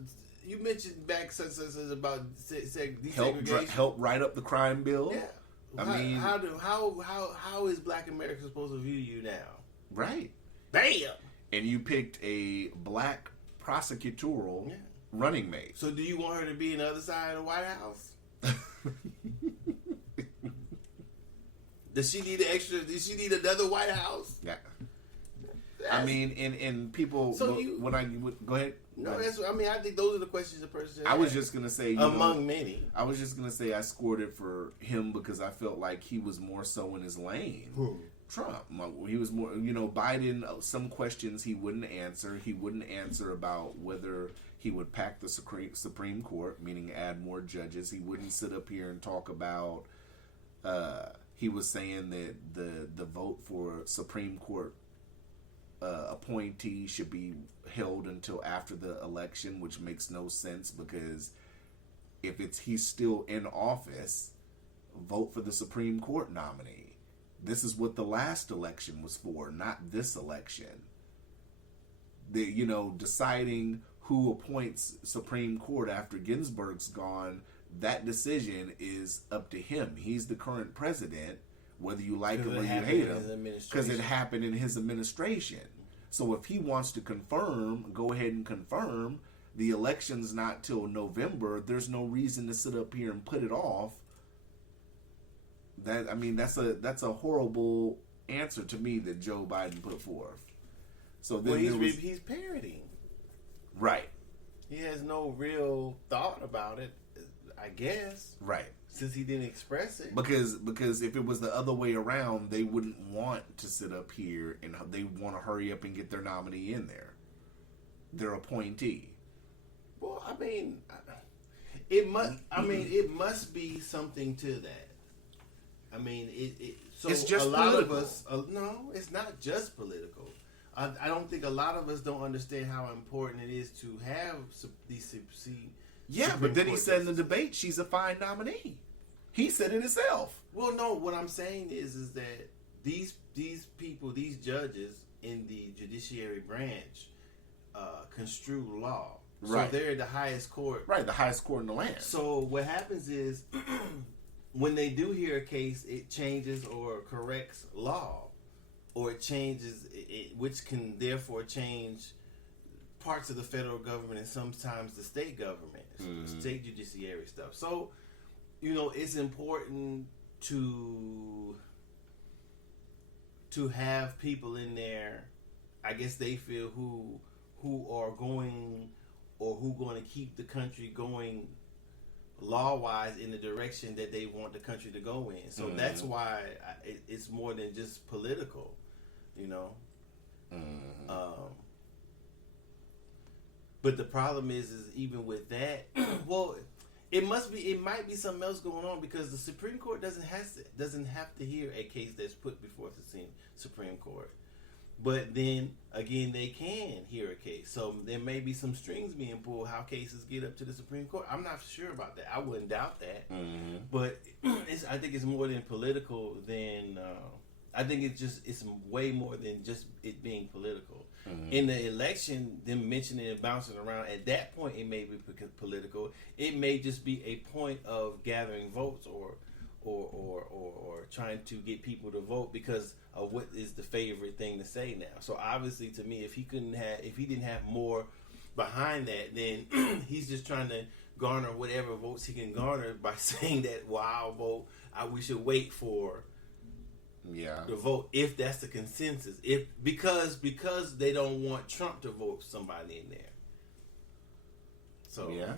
You mentioned back such about desegregation. Help write up the crime bill. Yeah. How is Black America supposed to view you now? Right. Bam. And you picked a black prosecutorial running mate. So do you want her to be on the other side of the White House? Does she need Does she need another White House? Yeah. I mean, and people. So go ahead. No, I think those are the questions the person. I was just gonna say among many. I was just gonna say I scored it for him because I felt like he was more so in his lane. Who? Trump. He was more. Biden. Some questions he wouldn't answer. He wouldn't answer about whether he would pack the Supreme Court, meaning add more judges. He wouldn't sit up here and talk about. He was saying that the vote for Supreme Court appointee should be held until after the election, which makes no sense because if he's still in office, vote for the Supreme Court nominee. This is what the last election was for, not this election. Deciding who appoints Supreme Court after Ginsburg's gone, that decision is up to him. He's the current president, whether you like him or you hate him, because it happened in his administration. So if he wants to confirm, go ahead and confirm. The election's not till November. There's no reason to sit up here and put it off. That's a horrible answer to me that Joe Biden put forth. So then he's parroting. Right. He has no real thought about it, I guess. Right. Since he didn't express it. Because if it was the other way around, they wouldn't want to sit up here and they want to hurry up and get their nominee in there. Their appointee. Well, it must be something to that. It's just a lot political. of us. No, it's not just political. I don't think a lot of us don't understand how important it is to have these. Yeah, but then he said in the debate she's a fine nominee. He said it himself. Well, no, what I'm saying is that these people, these judges in the judiciary branch, construe law. Right. So they're the highest court. Right, the highest court in the land. So what happens is when they do hear a case, it changes or corrects law, or it changes, which can therefore change parts of the federal government and sometimes the state government, state judiciary stuff. So, it's important to have people in there, I guess they feel, who are going or who going to keep the country going law-wise in the direction that they want the country to go in. So that's why it's more than just political, But the problem is even with that, well, it might be something else going on because the Supreme Court doesn't have to hear a case that's put before the Supreme Court. But then again, they can hear a case, so there may be some strings being pulled how cases get up to the Supreme Court. I'm not sure about that. I wouldn't doubt that, but I think it's more than political than. I think it's way more than just it being political. In the election, them mentioning and bouncing around, at that point it may be political. It may just be a point of gathering votes or trying to get people to vote because of what is the favorite thing to say now. So obviously, to me, if he didn't have more behind that, then he's just trying to garner whatever votes he can garner by saying that, well, I'll vote. We should wait for the vote if that's the consensus. If because they don't want Trump to vote somebody in there. So Yeah.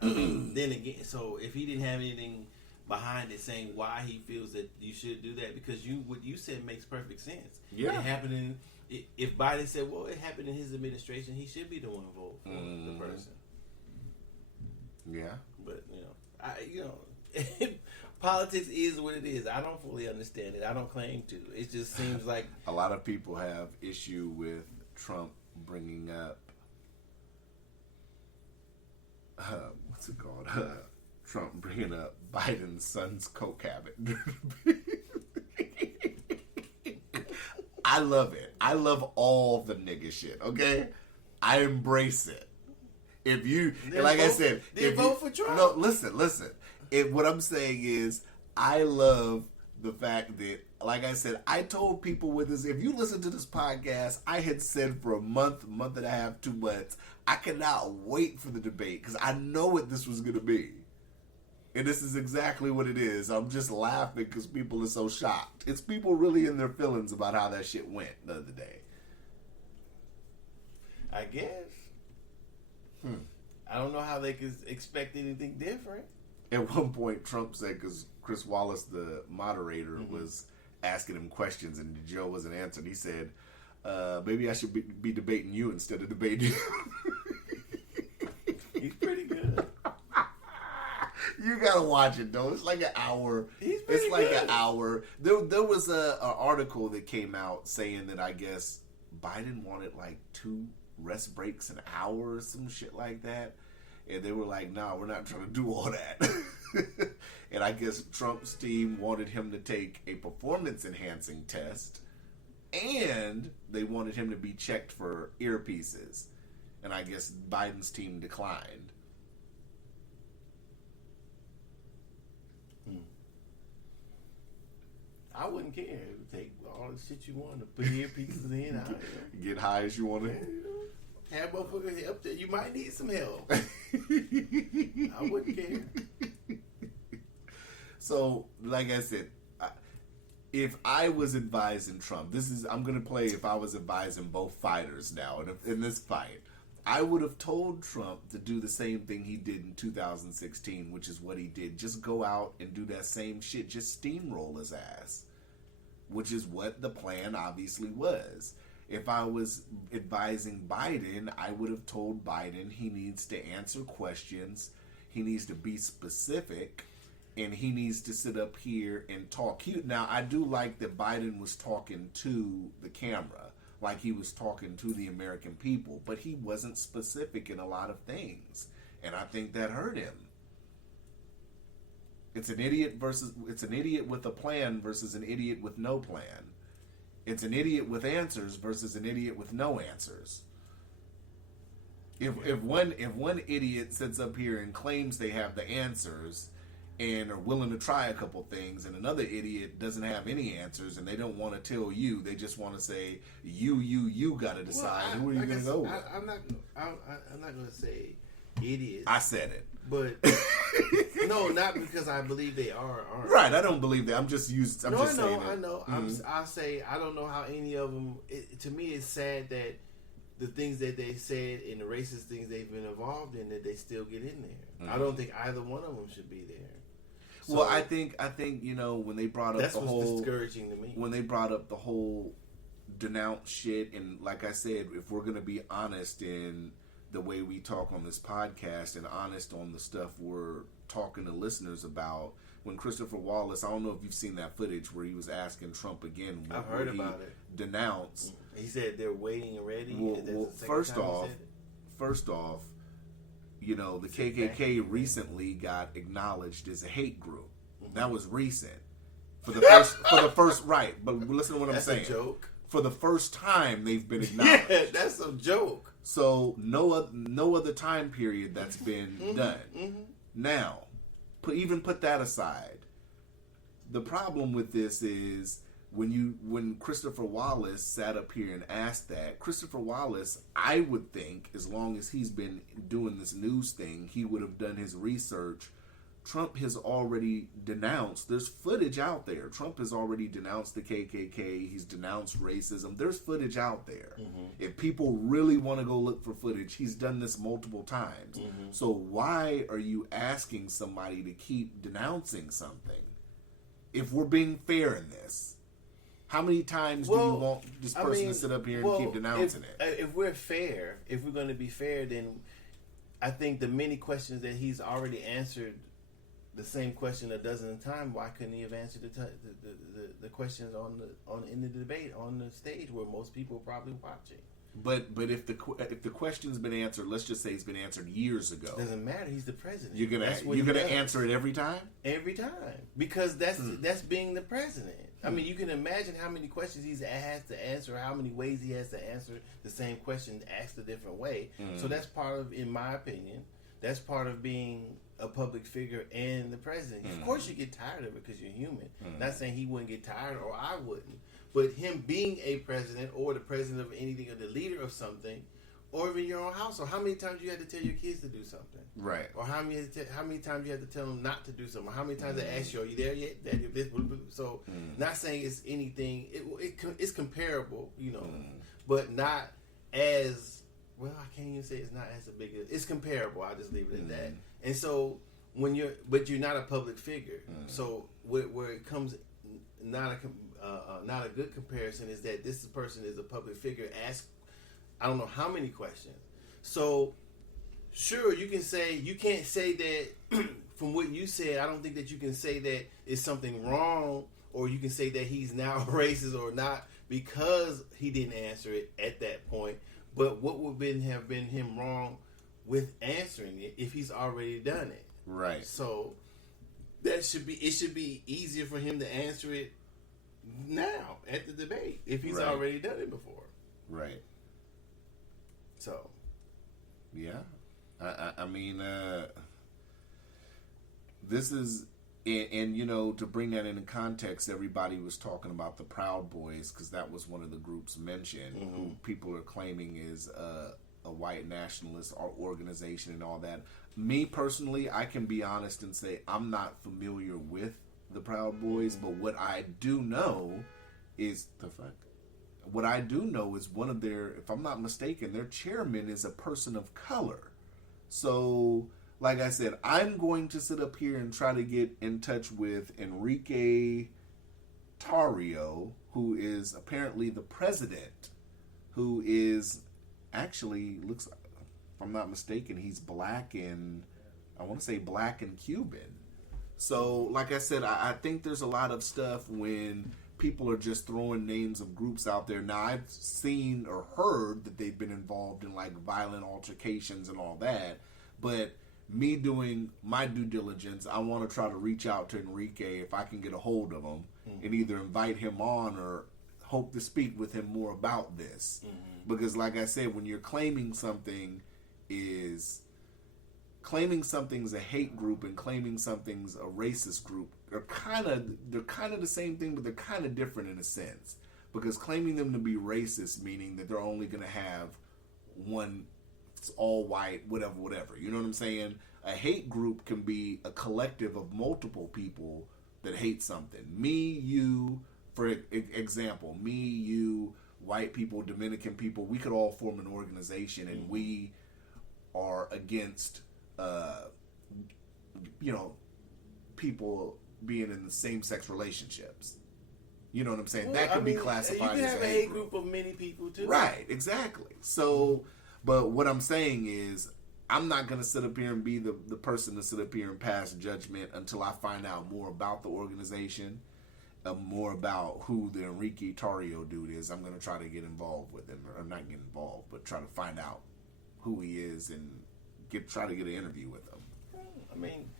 Then again, so if he didn't have anything behind it saying why he feels that you should do that, because what you said makes perfect sense. Yeah. It happened if Biden said, well, it happened in his administration, he should be the one to vote for the person. Yeah. But politics is what it is. I don't fully understand it. I don't claim to. It just seems like a lot of people have issue with Trump bringing up what's it called? Trump bringing up Biden's son's coke habit. I love it. I love all the nigga shit. Okay, I embrace it. If you, like I said, if vote for Trump. No, listen. What I'm saying is, I love the fact that, like I said, I told people with this, if you listen to this podcast, I had said for a month and a half, 2 months, I cannot wait for the debate because I know what this was going to be. And this is exactly what it is. I'm just laughing because people are so shocked. It's people really in their feelings about how that shit went the other day. I guess. I don't know how they could expect anything different. At one point, Trump said, because Chris Wallace, the moderator, was asking him questions and Joe wasn't answering. He said, maybe I should be debating you instead of debating you. He's pretty good. You gotta watch it though. It's like an hour. It's like an hour. There was an article that came out saying that I guess Biden wanted like 2 rest breaks an hour or some shit like that. And they were like, nah, we're not trying to do all that. And I guess Trump's team wanted him to take a performance-enhancing test. And they wanted him to be checked for earpieces. And I guess Biden's team declined. I wouldn't care. Take all the shit you want to put earpieces in. Get high as you want to. Have motherfuckers help there. You might need some help. I wouldn't care. So, like I said, if I was advising Trump, I'm going to play if I was advising both fighters now in this fight. I would have told Trump to do the same thing he did in 2016, which is what he did. Just go out and do that same shit. Just steamroll his ass, which is what the plan obviously was. If I was advising Biden, I would have told Biden he needs to answer questions, he needs to be specific, and he needs to sit up here and talk. Now, I do like that Biden was talking to the camera, like he was talking to the American people, but he wasn't specific in a lot of things, and I think that hurt him. It's an idiot with a plan versus an idiot with no plan. It's an idiot with answers versus an idiot with no answers. If one idiot sits up here and claims they have the answers and are willing to try a couple things, and another idiot doesn't have any answers and they don't want to tell you, they just want to say you got to decide who are you going to go with. I'm not going to say idiots. I said it, but no, not because I believe they are. Aren't. Right, I don't believe that. I'm just saying it. I know. I'll say I don't know how any of them. To me, it's sad that the things that they said and the racist things they've been involved in, that they still get in there. I don't think either one of them should be there. So, well, I think when they brought up that's the what's whole discouraging to me. When they brought up the whole denounce shit, and like I said, if we're gonna be honest in the way we talk on this podcast and honest on the stuff we're talking to listeners about, when Christopher Wallace, I don't know if you've seen that footage where he was asking Trump again. I've heard about it. Denounce. He said they're waiting and ready. Well, first off, the KKK recently got acknowledged as a hate group. That was recent. For the first, right? But listen to what I'm saying. That's a joke. For the first time, they've been acknowledged. Yeah, that's a joke. So no other time period that's been done. Now, put that aside. The problem with this is when Christopher Wallace sat up here and asked that, Christopher Wallace, I would think, as long as he's been doing this news thing, he would have done his research Trump has already denounced, there's footage out there. Trump has already denounced the KKK. He's denounced racism. There's footage out there. If people really want to go look for footage, he's done this multiple times. So why are you asking somebody to keep denouncing something? If we're being fair in this, how many times do you want this person to sit up here and keep denouncing it? If we're fair, if we're going to be fair, then I think the many questions that he's already answered the same question a dozen times. Why couldn't he have answered the questions in the debate on the stage where most people are probably watching? But if the question's been answered, let's just say it's been answered years ago. Doesn't matter. He's the president. You're gonna answer it every time. Every time, because that's being the president. I mean, you can imagine how many questions he's has to answer, how many ways he has to answer the same question asked a different way. So that's part of, in my opinion, that's part of being a public figure and the president. Of course you get tired of it because you're human. Not saying he wouldn't get tired or I wouldn't. But him being a president or the president of anything or the leader of something, or even your own household, how many times you had to tell your kids to do something? Right. Or how many times you had to tell them not to do something? Or how many times they ask you, are you there yet? Daddy, this, blah, blah, blah. So not saying it's anything, it's comparable, you know, but not as, well, I can't even say it's not as a big, it's comparable. I'll just leave it at that. And so but you're not a public figure. So where it comes, not a good comparison is that this person is a public figure. Ask, I don't know how many questions. So sure, you can't say that from what you said. I don't think that you can say that it's something wrong, or you can say that he's now racist or not because he didn't answer it at that point. But what would have been him wrong with answering it if he's already done it? Right. So it should be easier for him to answer it now at the debate if he's already done it before. Right. So. Yeah. I mean, this is, and you know, to bring that into context, everybody was talking about the Proud Boys because that was one of the groups mentioned who people are claiming is a white nationalist organization and all that. Me personally, I can be honest and say I'm not familiar with the Proud Boys, but what I do know is what I do know is one of their, if I'm not mistaken, their chairman is a person of color. So, like I said, I'm going to sit up here and try to get in touch with Enrique Tarrio, who is apparently the president, who is actually looks, if I'm not mistaken, he's black and I want to say black and Cuban. So, like I said, I think there's a lot of stuff when people are just throwing names of groups out there. Now, I've seen or heard that they've been involved in like violent altercations and all that, but me doing my due diligence, I want to try to reach out to Enrique if I can get a hold of him and either invite him on or hope to speak with him more about this. Because like I said, when you're claiming something's a hate group and claiming something's a racist group, they're kind of the same thing, but they're kind of different in a sense. Because claiming them to be racist, meaning that they're only going to have one, it's all white, whatever. You know what I'm saying? A hate group can be a collective of multiple people that hate something. Me, you, for example, me, you, white people, Dominican people, we could all form an organization and we are against people being in the same-sex relationships. You know what I'm saying? That could be classified as a hate group. You can have a hate group of many people, too. Right, exactly. So, but what I'm saying is, I'm not going to sit up here and be the person to sit up here and pass judgment until I find out more about the organization, more about who the Enrique Tarrio dude is. I'm going to try to get involved with him, or not get involved, but try to find out who he is and try to get an interview with him. I mean,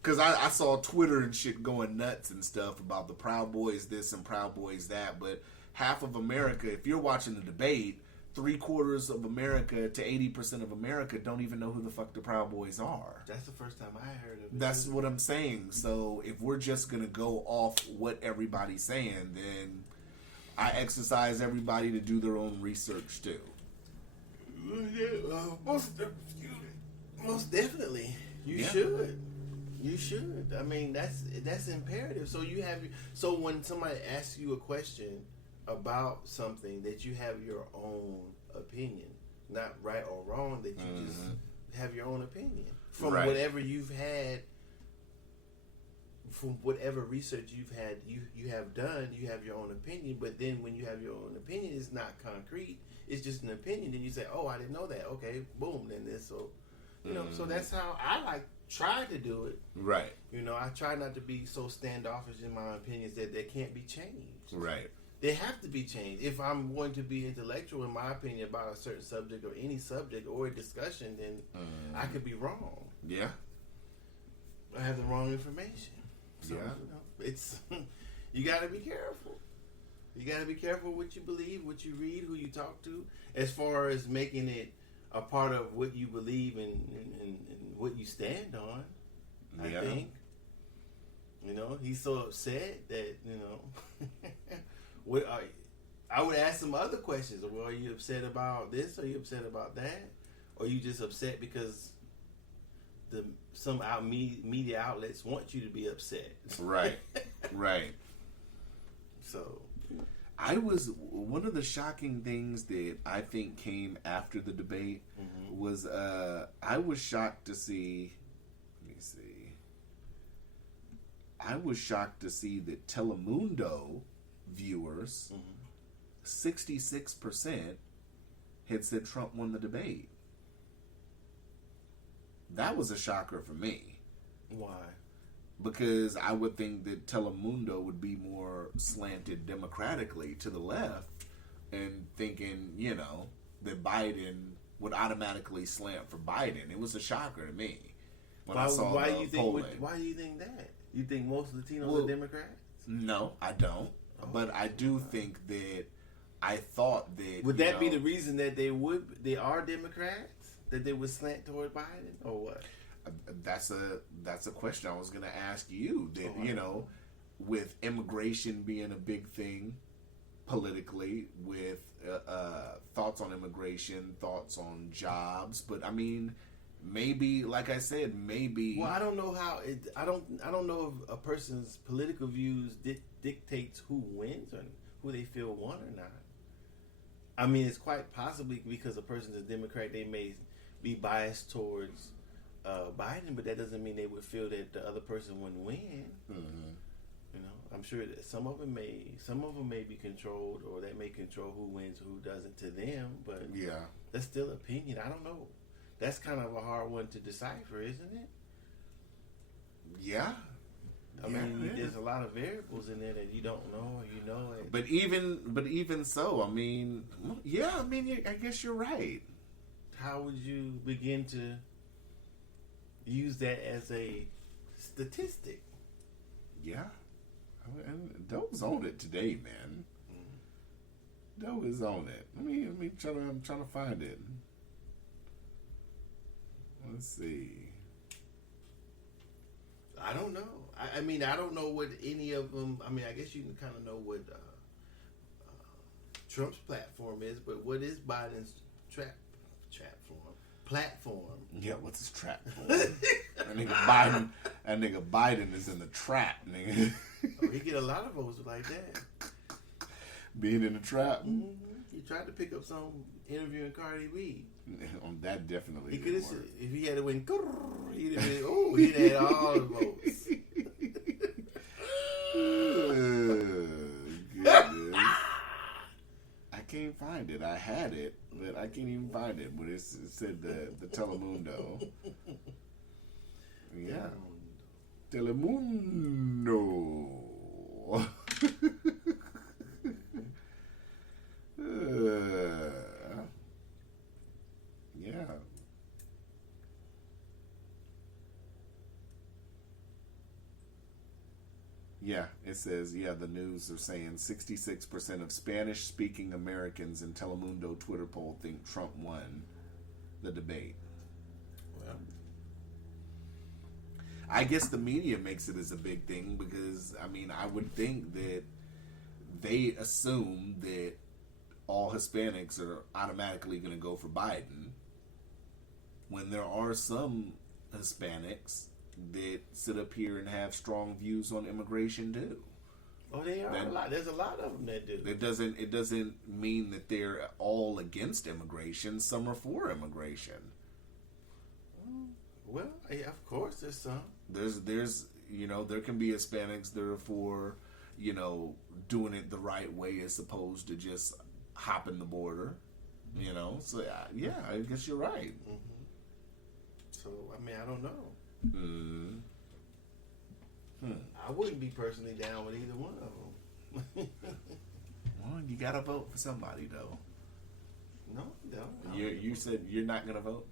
because I saw Twitter and shit going nuts and stuff about the Proud Boys this and Proud Boys that, but half of America, if you're watching the debate, 3/4 of America to 80% of America don't even know who the fuck the Proud Boys are. That's the first time I heard of it. That's what I'm saying. So if we're just going to go off what everybody's saying, then I exercise everybody to do their own research too. Most definitely. You should. You should. I mean, that's imperative. So when somebody asks you a question about something, that you have your own opinion, not right or wrong. That you just have your own opinion from whatever you've had, from whatever research you've had. You have done. You have your own opinion. But then when you have your own opinion, it's not concrete. It's just an opinion. Then you say, "Oh, I didn't know that." Okay, boom. Then this. So you know. So that's how I try to do it. Right. You know, I try not to be so standoffish in my opinions that they can't be changed. Right. They have to be changed. If I'm going to be intellectual in my opinion about a certain subject or any subject or a discussion, then I could be wrong. Yeah. I have the wrong information. So, yeah. You know, it's you got to be careful. You got to be careful what you believe, what you read, who you talk to, as far as making it a part of what you believe and what you stand on. I think. You know, he's so upset that, you know, I would ask some other questions. Well, are you upset about this? Are you upset about that? Or are you just upset because some media outlets want you to be upset? Right. Right. So one of the shocking things that I think came after the debate was I was shocked to see. Let me see. I was shocked to see that Telemundo viewers, 66% had said Trump won the debate. That was a shocker for me. Why? Because I would think that Telemundo would be more slanted democratically to the left, and thinking, you know, that Biden would automatically slant for Biden. It was a shocker to me when I saw the polling. Why do you think that? You think most Latinos are Democrats? No, I don't. But I do think that I thought that. Would that be the reason that they are Democrats? That they would slant toward Biden, or what? That's a question I was going to ask you. That you know, with immigration being a big thing politically, with thoughts on immigration, thoughts on jobs, but I mean, maybe, like I said, maybe. Well, I don't know how. I don't know if a person's political views dictates who wins or who they feel won or not. I mean, it's quite possibly because a person is a Democrat, they may be biased towards Biden, but that doesn't mean they would feel that the other person wouldn't win. You know, I'm sure that some of them may be controlled, or they may control who wins, who doesn't to them. But that's still opinion. I don't know. That's kind of a hard one to decipher, isn't it? Yeah. I mean, there's a lot of variables in there that you don't know, or you know it. But even so, I mean, I guess you're right. How would you begin to use that as a statistic? Yeah. Doe was on it today, man. Doe is on it. I'm trying to find it. Let's see. I don't know. I mean, I don't know what any of them. I mean, I guess you can kind of know what Trump's platform is, but what is Biden's platform? Yeah, what's his trap for? That nigga Biden is in the trap, nigga. Oh, he get a lot of votes like that. Being in the trap. He tried to pick up some interviewing Cardi B. On that definitely. He could have, if he had to win, he'd have been, he'd had all the votes. Goodness. I can't find it. I had it, but I can't even find it. But it said the Telemundo. Yeah. Telemundo. Yeah. Yeah, it says, the news are saying 66% of Spanish-speaking Americans in Telemundo Twitter poll think Trump won the debate. Well, I guess the media makes it as a big thing because, I mean, I would think that they assume that all Hispanics are automatically going to go for Biden when there are some Hispanics that sit up here and have strong views on immigration too. Oh, they are a lot. There's a lot of them that do. It doesn't mean that they're all against immigration. Some are for immigration. Well, yeah, of course, there's some. There's there can be Hispanics that are for doing it the right way as opposed to just hopping the border. So yeah, I guess you're right. Mm-hmm. So I mean, I don't know. I wouldn't be personally down with either one of them. Well, you gotta vote for somebody though. No. You said you're not gonna vote.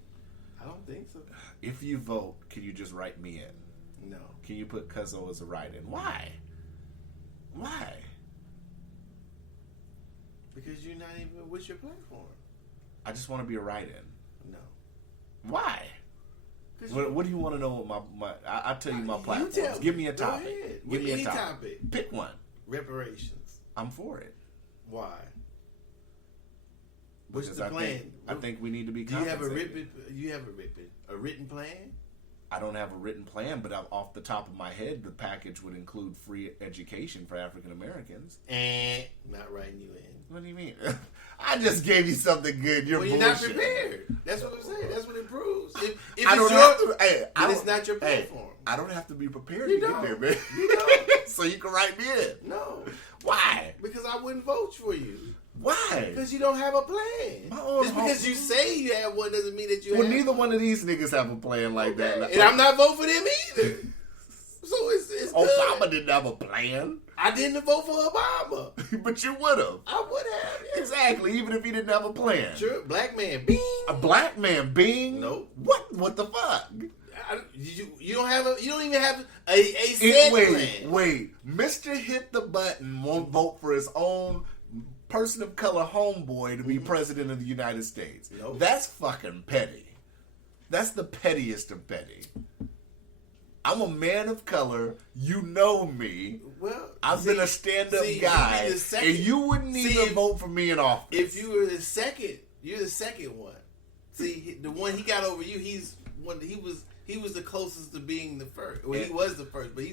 I don't think so. If you vote, can you just write me in? No. Can you put Cuzzo as a write-in? Why? Because you're not even with your platform. I just want to be a write-in. No. Why? What do you want to know? I'll tell you my platforms. You tell me. Give me a Go topic. ahead. Give me a Any topic. Pick one. Reparations. I'm for it. Why? What's Because the plan? I think we need to be Do you have compensated. a written plan? I don't have a written plan, but off the top of my head, the package would include free education for African Americans. And not writing you in. What do you mean? I just gave you something good. You're you're bullshit. not prepared. That's what I'm saying. That's what it proves. If I don't have to. Hey, it's not your platform. I don't have to be prepared You to don't. get there, man. You don't. So you can write me in. No. Why? Because I wouldn't vote for you. Why? Because you don't have a plan. Just because you say you have one doesn't mean that you have neither one. one of these niggas have a plan like that. And I'm not voting for them either. So it's Obama good. didn't have a plan. I didn't vote for Obama. But you would have. I would have. Yeah. Exactly, even if he didn't have a plan. Sure. Black man. Bing. A black man being? Nope. What the fuck? You don't have you don't even have a set plan. Wait. Mr. Hit the Button won't vote for his own person of color homeboy to be president of the United States. Nope. That's fucking petty. That's the pettiest of petty. I'm a man of color. You know me. Well, I've been a stand-up guy, and you wouldn't even vote for me in office. If you were the second, you're the second one. See, the one he got over you, he was the closest to being the first. Well, he was the first, but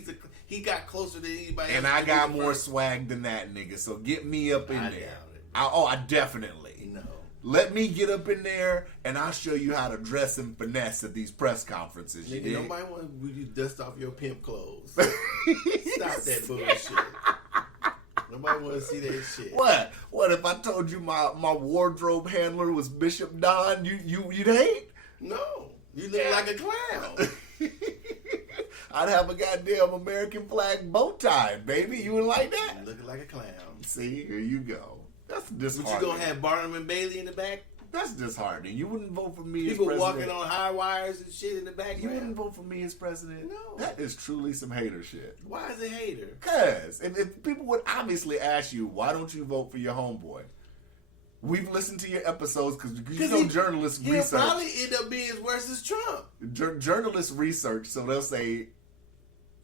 he got closer than anybody else. And I got more swag than that nigga, so get me up in there. Doubt it. I definitely. No. Let me get up in there, and I'll show you how to dress and finesse at these press conferences. Nigga, nobody want you dust off your pimp clothes. Stop that bullshit. Nobody want to see that shit. What if I told you my wardrobe handler was Bishop Don? You'd hate? No. You look like a clown. I'd have a goddamn American flag bow tie, baby. You would like that? You looking like a clown. See, here you go. That's disheartening. But you gonna have Barnum and Bailey in the back? That's disheartening. You wouldn't vote for me People as president. walking on high wires and shit in the background. You wouldn't vote for me as president? No. That is truly some hater shit. Why is it hater? Because if people would obviously ask you, why don't you vote for your homeboy? We've listened to your episodes because journalists research. He'll probably end up being as worse as Trump. Journalists research, so they'll say,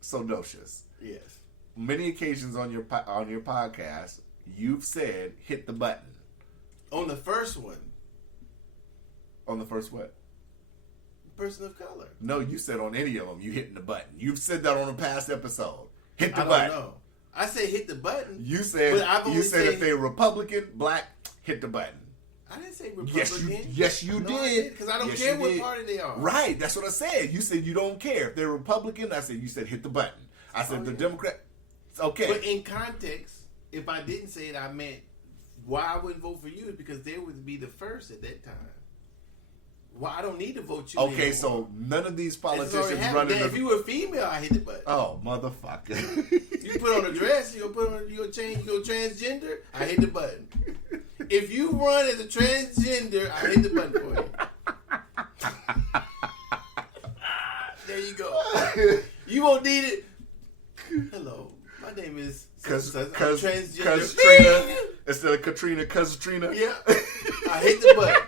so Docious. Yes. Many occasions on your podcast, you've said, hit the button. On the first one. On the first what? Person of color. No, you said on any of them, you hitting the button. You've said that on a past episode. Hit the I button. don't know. I say hit the button. You said if they're Republican, black, hit the button. I didn't say Republican. Yes, you did. Because I don't care what party they are. Right, that's what I said. You said you don't care. If they're Republican, you said hit the button. I said Democrat, okay. But in context, if I didn't say it, I meant why I wouldn't vote for you is because they would be the first at that time. Well, I don't need to vote you. Okay, anymore. So none of these politicians running. If you were female, I hit the button. Oh, motherfucker! You put on a dress, you gonna change, you go transgender. I hit the button. If you run as a transgender, I hit the button for you. There you go. You won't need it. Hello, my name is transgender. Trina, instead of Katrina, Trina. Yeah, I hit the button.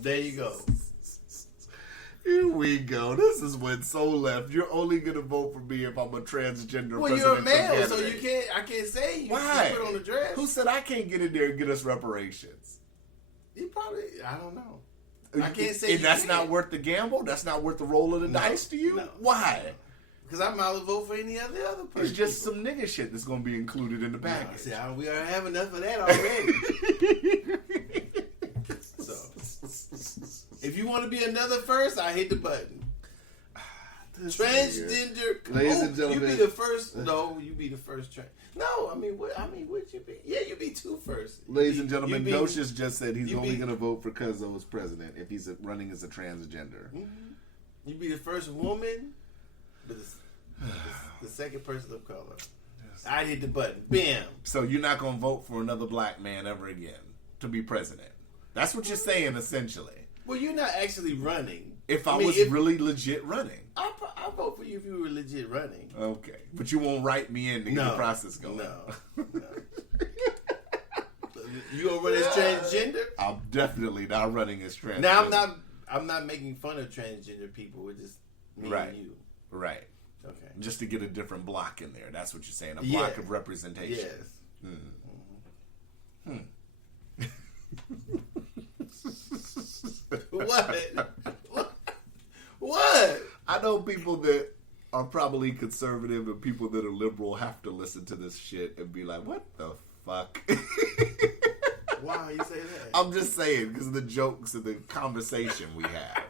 There you go. Here we go. This is when Soul left. You're only gonna vote for me if I'm a transgender. Well, you're a male, so you can't. I can't say you. Why? Put on a dress. Who said I can't get in there and get us reparations? You probably. I don't know. I can't say and that's not worth the gamble. That's not worth the roll of the dice to you. No. Why? Because I might as well vote for any other person. It's just some nigga shit that's gonna be included in the package. See, we already have enough of that already. So, if you want to be another first, I hit the button. Transgender, ladies and gentlemen, you be the first. No, you be the first. No, I mean, would you be? Yeah, you be two first. Ladies and gentlemen, Docious just said he's only going to vote for Cuzzo as president if he's running as a transgender. Mm-hmm. You be the first woman, but the second person of color. I hit the button. Bam. So you're not going to vote for another black man ever again to be president. That's what you're saying, essentially. Well, you're not actually running. If I was really legit running. I'll vote for you if you were legit running. Okay. But you won't write me in to get the process going. No. You gonna run as transgender? I'm definitely not running as transgender. Now I'm not making fun of transgender people. It's just me and you. Right. Okay. Just to get a different block in there. That's what you're saying. A block of representation. Yes. What? I know people that are probably conservative and people that are liberal have to listen to this shit and be like, what the fuck? Why you say that? I'm just saying because of the jokes and the conversation we have.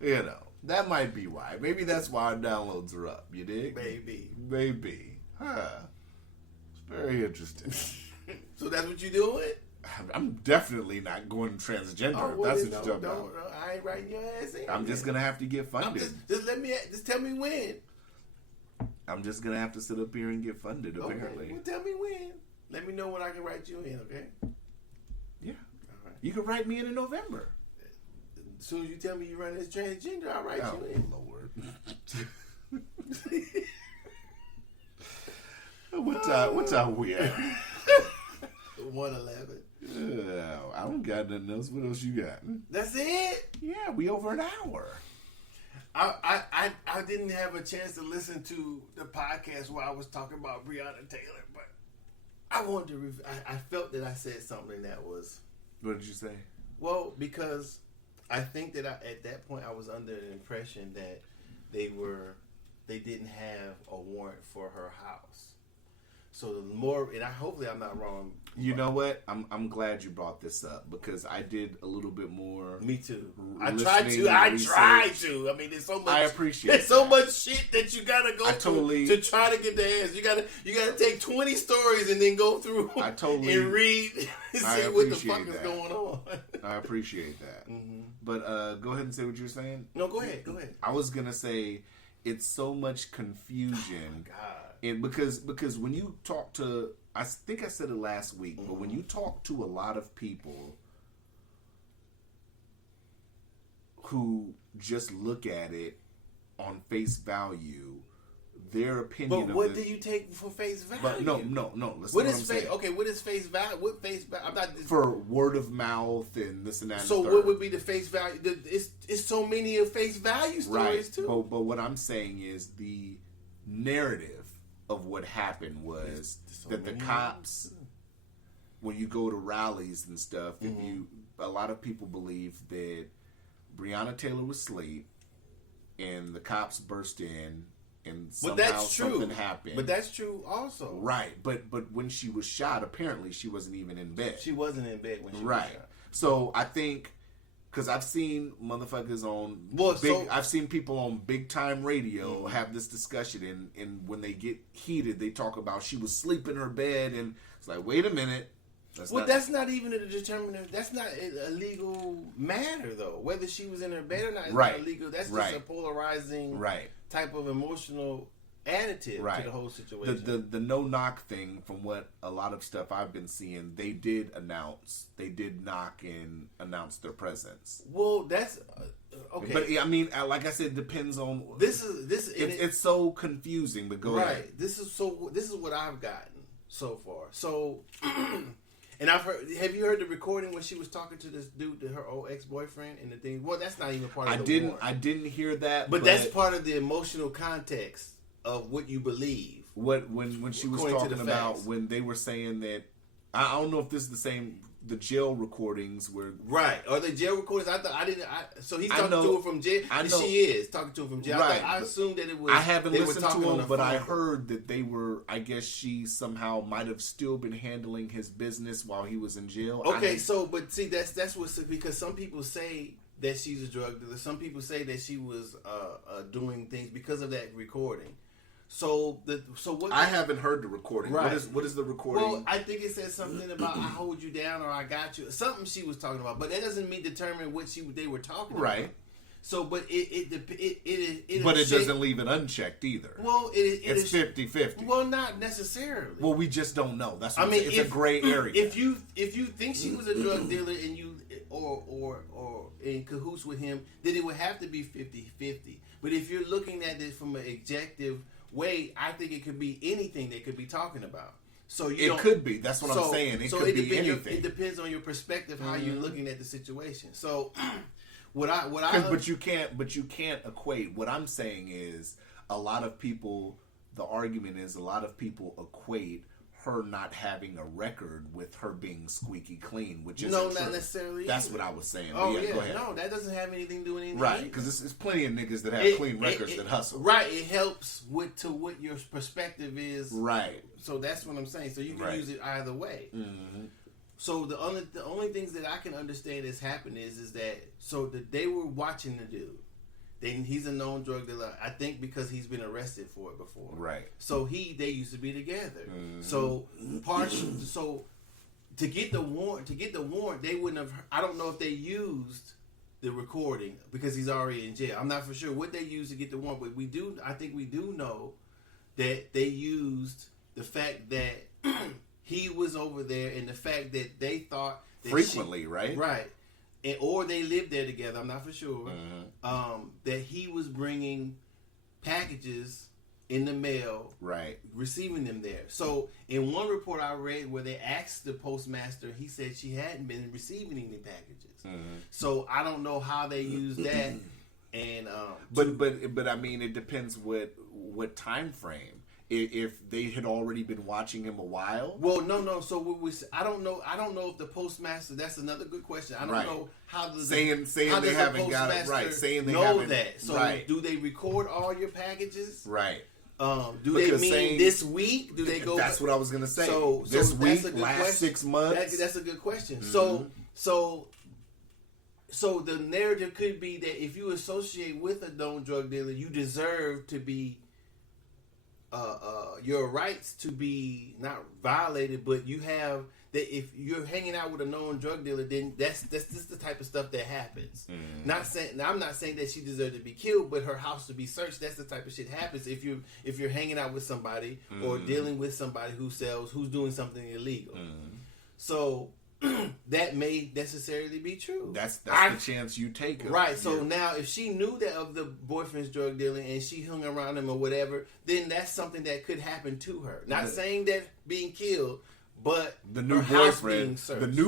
You know, that might be why. Maybe that's why our downloads are up. You dig? Maybe. Huh. It's very interesting. So that's what you doing? I'm definitely not going transgender. Oh, well, that's what you're talking about. No, I ain't writing your ass in. I'm just gonna have to get funded. Just tell me when. I'm just gonna have to sit up here and get funded. Apparently, well, tell me when. Let me know when I can write you in. Okay. Yeah. All right. You can write me in November. As soon as you tell me you run as transgender, I'll write you in. Lord. What time we at? 1:11. I don't got nothing else. What else you got? That's it? Yeah, we over an hour. I didn't have a chance to listen to the podcast where I was talking about Breonna Taylor, but I wanted to. I felt that I said something that was. What did you say? Well, because I think that at that point I was under the impression that they didn't have a warrant for her house. So the more, and hopefully I'm not wrong. You know what? I'm glad you brought this up because I did a little bit more. Me too. I tried to. I mean, there's so much. I appreciate. There's so much shit that you gotta go through to try to get the answer. You gotta take 20 stories and then go through. And read and see what the fuck is going on. I appreciate that. Mm-hmm. But go ahead and say what you're saying. No, go ahead. I was gonna say it's so much confusion. Oh, God. And because when you talk to, I think I said it last week, but when you talk to a lot of people who just look at it on face value, their opinion. But what do you take for face value? But no. Listen what is face? Okay, what is face value? What face value? I'm not for word of mouth and this and that. So what would be the face value? It's so many of face value stories too. But what I'm saying is the narrative of what happened was that the cops, when you go to rallies and stuff, a lot of people believe that Breonna Taylor was asleep and the cops burst in and somehow something happened. But that's true also. Right. But when she was shot, apparently she wasn't even in bed. She wasn't in bed when she was shot. So I think, because I've seen motherfuckers on I've seen people on big time radio have this discussion, and when they get heated, they talk about she was asleep in her bed, and it's like, wait a minute. That's not even a determinative. That's not a legal matter, though. Whether she was in her bed or not is not illegal. That's just a polarizing type of emotional additive to the whole situation. The no knock thing, from what a lot of stuff I've been seeing, they did knock and announce their presence. Well, that's okay. But I mean, like I said, it depends on it's so confusing. But go ahead. This is what I've gotten so far. So. And I've heard. Have you heard the recording when she was talking to this dude, to her old ex-boyfriend, and the thing? Well, that's not even part of the warrant. I didn't hear that. But that's part of the emotional context of what you believe. When she was talking about when they were saying that, I don't know if this is the same the jail recordings were right. Are they jail recordings? I didn't. So he's talking know, to her from jail. I know. She is talking to her from jail. Right. I assumed that it was. I haven't listened to him, them, but I heard that they were. I guess she somehow might have still been handling his business while he was in jail. Okay, but see, that's what's because some people say that she's a drug dealer. Some people say that she was doing things because of that recording. So what? I haven't heard the recording. Right. What is the recording? Well, I think it says something about I hold you down or I got you. Something she was talking about, but that doesn't mean determine what they were talking about. Right. So, but it but it doesn't leave it unchecked either. Well, it's 50-50. Well, not necessarily. Well, we just don't know. That's what it's a gray area. If you think she was a drug dealer and you or in cahoots with him, then it would have to be 50-50. But if you're looking at it from an objective way, I think it could be anything they could be talking about. So it could be. That's what I'm saying. It could be anything. It depends on your perspective, how you're looking at the situation. So but you can't equate. What I'm saying is a lot of people. The argument is a lot of people equate her not having a record with her being squeaky clean, which is not necessarily. That's what I was saying. Oh yeah, go ahead. No, that doesn't have anything to do with anything. Right, because it's plenty of niggas that have clean records that hustle. Right, it helps to what your perspective is. Right. So that's what I'm saying. So you can use it either way. Mm-hmm. So the only things that I can understand has happened is that they were watching the dude. He's a known drug dealer. I think because he's been arrested for it before. Right. So they used to be together. Mm-hmm. So to get the warrant, they wouldn't have. I don't know if they used the recording because he's already in jail. I'm not for sure what they used to get the warrant, but we do. I think we do know that they used the fact that he was over there and the fact that they thought that frequently, right? Right. Or they lived there together. I'm not for sure. That he was bringing packages in the mail, right? Receiving them there. So in one report I read where they asked the postmaster, he said she hadn't been receiving any packages. So I don't know how they used that. And but I mean, it depends what time frame. If they had already been watching him a while. Well, no. So I don't know. I don't know if the postmaster. That's another good question. I don't know how does saying they haven't got it right. Saying they know haven't that. So do they record all your packages? Right. Do they mean this week? Do they go? That's what I was gonna say. So this week, last question. 6 months. That's a good question. So the narrative could be that if you associate with a known drug dealer, you deserve to be. Your rights to be not violated, but you have that if you're hanging out with a known drug dealer, then that's just the type of stuff that happens. I'm not saying that she deserved to be killed, but her house to be searched. That's the type of shit happens if you're hanging out with somebody or dealing with somebody who's doing something illegal. So that may necessarily be true. That's the chance you take. Right. So now, if she knew that of the boyfriend's drug dealing and she hung around him or whatever, then that's something that could happen to her. Not saying that being killed, but the new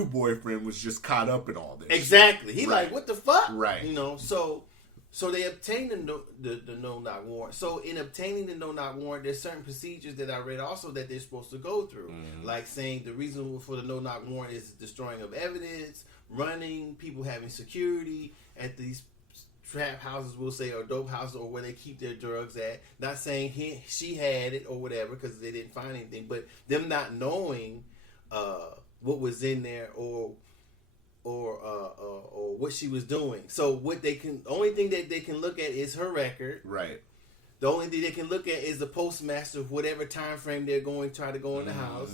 boyfriend was just caught up in all this. Exactly. He like, what the fuck? Right. So they obtained the no-knock warrant. So in obtaining the no-knock warrant, there's certain procedures that I read also that they're supposed to go through. Like saying the reason for the no-knock warrant is destroying of evidence, running, people having security at these trap houses, we'll say, or dope houses, or where they keep their drugs at. Not saying she had it or whatever because they didn't find anything, but them not knowing what was in there or what she was doing. So only thing that they can look at is her record. Right. The only thing they can look at is the postmaster of whatever time frame they're going to try to go in the house.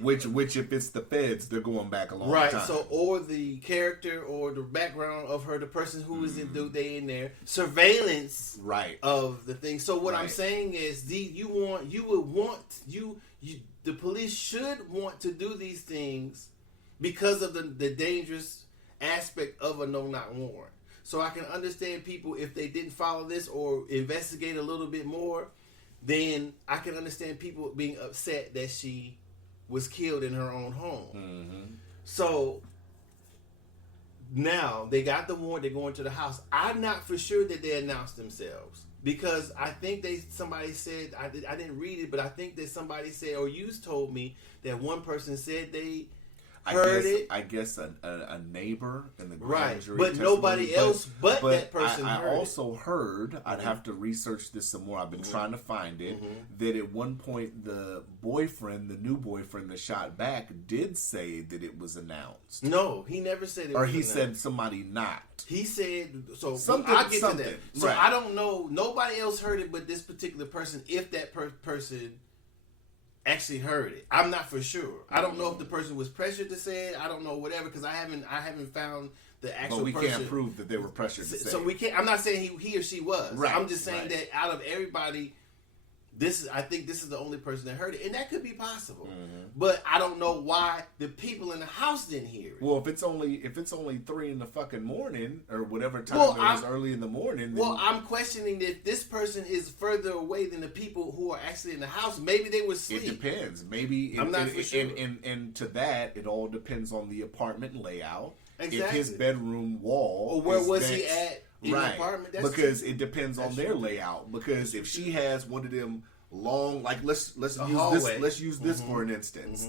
Which if it's the feds, they're going back a long time. Right. So or the character or the background of her, the person who is in there, surveillance. Right. Of the thing. So what I'm saying is, the police should want to do these things because of the dangerous aspect of a no-knock warrant. So I can understand people if they didn't follow this or investigate a little bit more, then I can understand people being upset that she was killed in her own home. So now they got the warrant, they're going to the house. I'm not for sure that they announced themselves. Because I think somebody said, I didn't read it, but I think that somebody said, or you told me that one person said heard it. I guess a neighbor in the Right, grand jury but testimony, nobody else but that person I heard also heard, I'd have to research this some more. I've been trying to find it, that at one point the new boyfriend that shot back, did say that it was announced. No, he never said it Or was he announced. said somebody knocked. He said, so Something- I'll get something, to that. So right. I don't know, nobody else heard it but this particular person, if that person actually heard it. I'm not for sure. I don't know if the person was pressured to say it. I don't know, whatever, because I haven't found the actual But we person. can't prove that they were pressured to say So it. we can't. I'm not saying he or she was. Right, I'm just saying right. that out of everybody, I think this is the only person that heard it, and that could be possible. But I don't know why the people in the house didn't hear it. Well, if it's only 3 in the fucking morning or whatever time Well, it was early in the morning. Then, Well, I'm questioning if this person is further away than the people who are actually in the house. Maybe they were asleep. it depends. Maybe I'm not for sure. And to that, it all depends on the apartment layout. Exactly. If his bedroom wall, Or where is was he next- at in the right? apartment? That's Because true. it depends on That's their true. layout. Because if she has one of them long, like let's use hallway. this. Let's use this for an instance.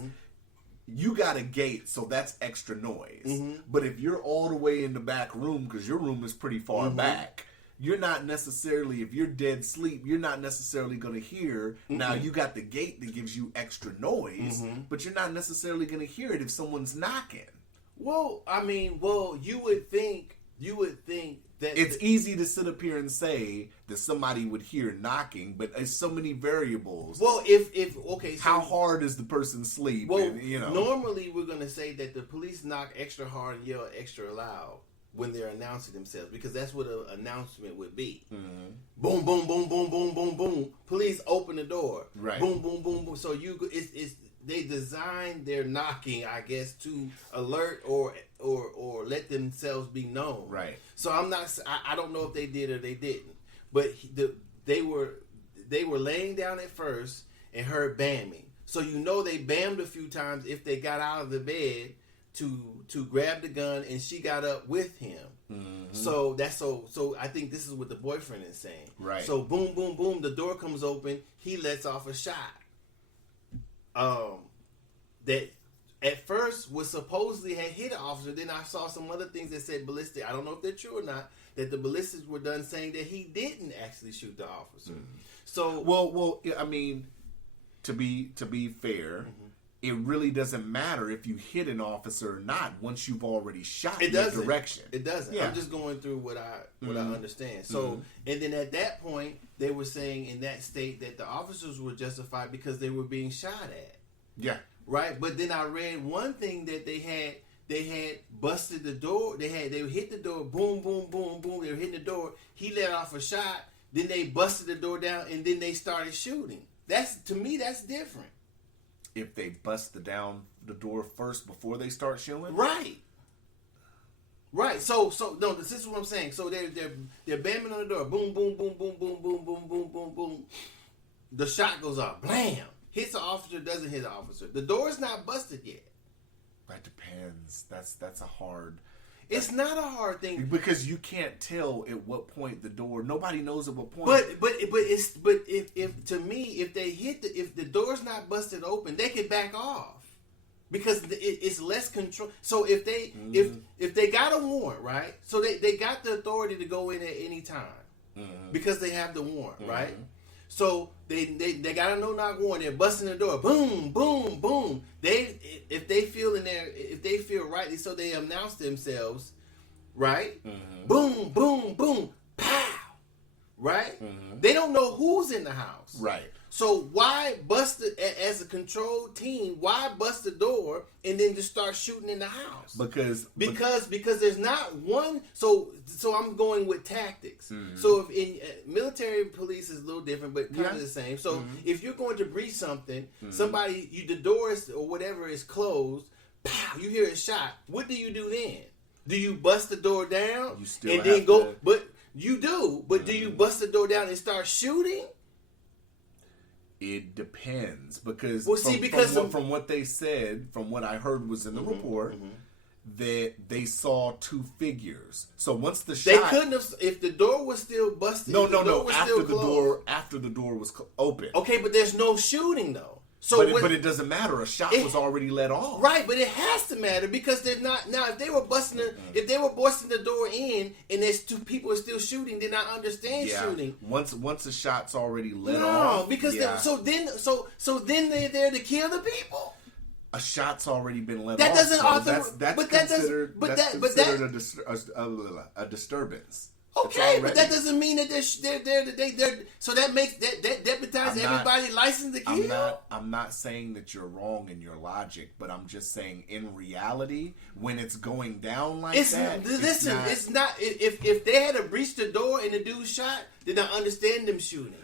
You got a gate, so that's extra noise. But if you're all the way in the back room, because your room is pretty far back, you're not necessarily, if you're dead sleep, you're not necessarily going to hear. Now, you got the gate that gives you extra noise, but you're not necessarily going to hear it if someone's knocking. Well, I mean, you would think that It's easy to sit up here and say that somebody would hear knocking, but there's so many variables. Well, if okay, so How hard is the person sleep? Well, And, you know, normally we're gonna say that the police knock extra hard and yell extra loud when they're announcing themselves, because that's what an announcement would be. Boom, boom, boom, boom, boom, boom, boom. Police open the door. Right. Boom, boom, boom, boom. So it's they designed their knocking, I guess, to alert or let themselves be known. Right. So I don't know if they did or they didn't, but they were laying down at first and heard bamming. So they bammed a few times if they got out of the bed to grab the gun, and she got up with him. So so I think this is what the boyfriend is saying. Right. So boom, boom, boom, the door comes open. He lets off a shot. That at first was supposedly had hit an officer. Then I saw some other things that said ballistic. I don't know if they're true or not. That the ballistics were done saying that he didn't actually shoot the officer. So well, I mean, to be fair, it really doesn't matter if you hit an officer or not once you've already shot it the doesn't. direction. It doesn't. Yeah. I'm just going through what I understand. So and then at that point they were saying in that state that the officers were justified because they were being shot at. Yeah. Right, but then I read one thing that they had busted the door. They hit the door. Boom, boom, boom, boom. They were hitting the door. He let off a shot. Then they busted the door down, and then they started shooting. To me, that's different. If they bust down the door first before they start shooting, Right. So no, this is what I'm saying. So they're bamming on the door. Boom, boom, boom, boom, boom, boom, boom, boom, boom, boom. The shot goes off. Blam. Hits the officer, doesn't hit the officer. The door is not busted yet. That depends. That's a hard. It's not a hard thing because you can't tell at what point the door. Nobody knows at what point. But if to me, if the door's not busted open, they can back off because it's less control. So if they got a warrant, right? So they got the authority to go in at any time because they have the warrant, right? So they got a no-knock warrant. They're busting the door. Boom, boom, boom. If they feel rightly, so they announce themselves, right? Boom, boom, boom, pow, right? They don't know who's in the house, right? So why bust it as a control team? Why bust the door and then just start shooting in the house? Because there's not one. So I'm going with tactics. So if in military police is a little different, but kind of the same. So if you're going to breach something, the door is, or whatever is closed. Pow! You hear a shot. What do you do then? Do you bust the door down You still and have then go? to- But you do. But do you bust the door down and start shooting? It depends because from what they said, from what I heard was in the report, that they saw two figures. So once the shot, They couldn't have if the door was still busted. No. Was After still the closed. door was open. Okay, but there's no shooting though. But it doesn't matter. A shot was already let off. Right, but it has to matter because they're not now. If they were busting the door in and there's two people are still shooting, then I understand shooting. Once a shot's already let off. No, because then they're there to kill the people. A shot's already been let that off. Doesn't so author, considered a disturbance. Okay, but that doesn't mean that they're so that makes that deputize everybody licensed to kill. I'm not saying that you're wrong in your logic, but I'm just saying in reality, when it's going down like that, it's not. If they had to breach the door and the dude shot, then I understand them shooting.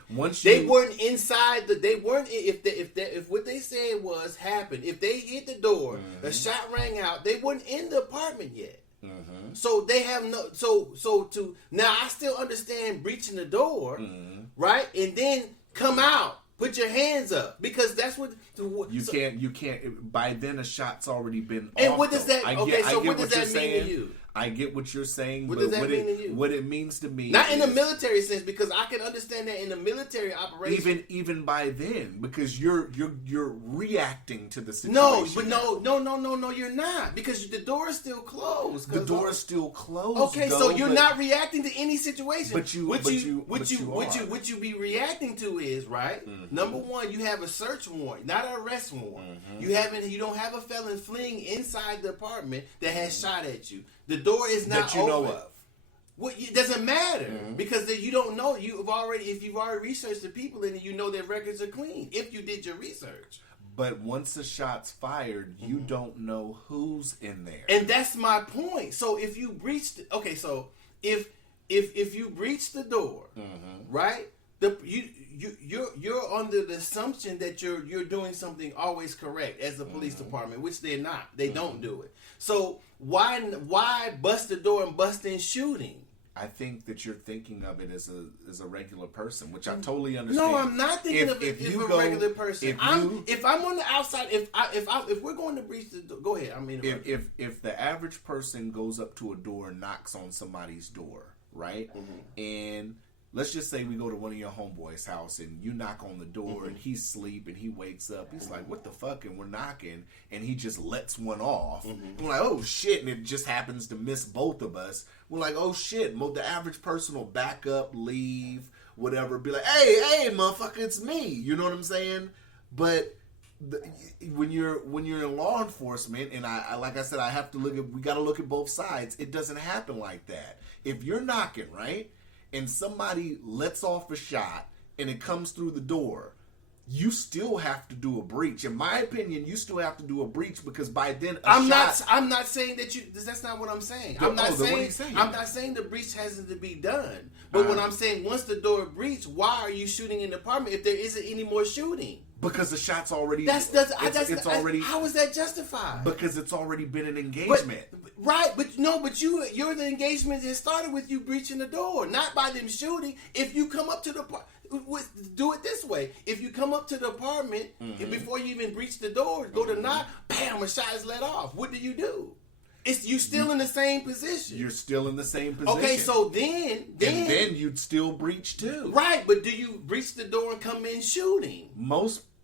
They weren't inside. They weren't. If what they said was happened, if they hit the door, a shot rang out, they weren't in the apartment yet. So they have no. So to now, I still understand breaching the door, right, and then come out, put your hands up because that's what you can't. By then, a shot's already been. And off, what does that? what does that mean to you? I get what you're saying, what but does that mean to you? What it means to me, not in the military sense, because I can understand that in the military operation. Even by then, because you're reacting to the situation. No, but you're not, because the door is still closed. The door is still closed. Okay, so you're not reacting to any situation. What you be reacting to is right. Number one, you have a search warrant, not an arrest warrant. You don't have a felon fleeing inside the apartment that has shot at you. The door is not that you open. know of. Well, it doesn't matter because you don't know. If you've already researched the people and you know their records are clean. If you did your research. But once the shot's fired, you don't know who's in there. And that's my point. So if you breach, if you breach the door, right? You're under the assumption that you're doing something always correct as the police department, which they're not. They don't do it. So why bust the door and bust in shooting? I think that you're thinking of it as a regular person, which I totally understand. No, I'm not thinking of it as a regular person. If I'm on the outside, if we're going to breach the door, go ahead. I mean, if the average person goes up to a door and knocks on somebody's door, right, and let's just say we go to one of your homeboys' house and you knock on the door and he's asleep and he wakes up. He's like, what the fuck? And we're knocking and he just lets one off. We're like, oh shit. And it just happens to miss both of us. We're like, oh shit. The average person will back up, leave, whatever. Be like, hey, motherfucker, it's me. You know what I'm saying? But when you're in law enforcement, and I like I said, we got to look at both sides. It doesn't happen like that. If you're knocking, right? And somebody lets off a shot and it comes through the door, you still have to do a breach. In my opinion, you still have to do a breach because by then I'm not saying that that's not what I'm saying. I'm not saying the breach hasn't to be done. But what I'm saying, once the door breached, why are you shooting in the apartment if there isn't any more shooting? Because the shot's already. How is that justified? Because it's already been an engagement. But you're the engagement that started with you breaching the door, not by them shooting. If you come up to the do it this way. If you come up to the apartment and before you even breach the door, go to knock, bam, a shot is let off. What do? You still in the same position. You're still in the same position. Okay, so then you'd still breach too. Right, but do you breach the door and come in shooting?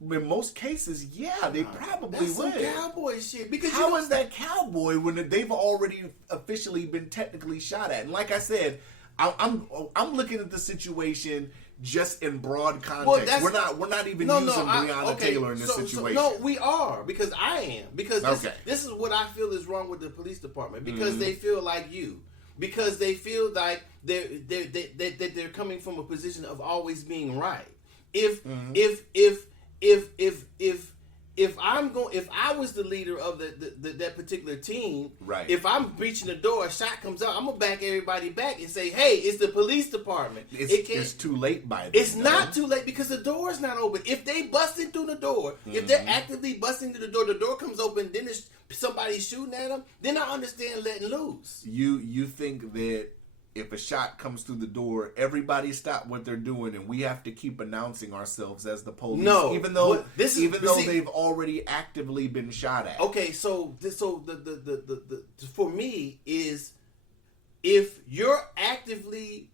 In most cases, yeah, they probably that's would. Some cowboy shit. Because how is that cowboy when they've already officially been technically shot at? And like I said, I'm looking at the situation just in broad context. We're not even using Breonna Taylor in this situation. No, we are, because I am. Because this is what I feel is wrong with the police department. Because they feel like you. Because they feel like they're coming from a position of always being right. If I was the leader of that particular team, right? If I'm breaching the door, a shot comes out, I'm gonna back everybody back and say, "Hey, it's the police department." It's too late by then. It's not too late because the door is not open. If they busting through the door, if they're actively busting through the door comes open, then somebody's shooting at them. Then I understand letting loose. You think that if a shot comes through the door, everybody stop what they're doing, and we have to keep announcing ourselves as the police, even though they've already actively been shot at. Okay, so for me is if you're actively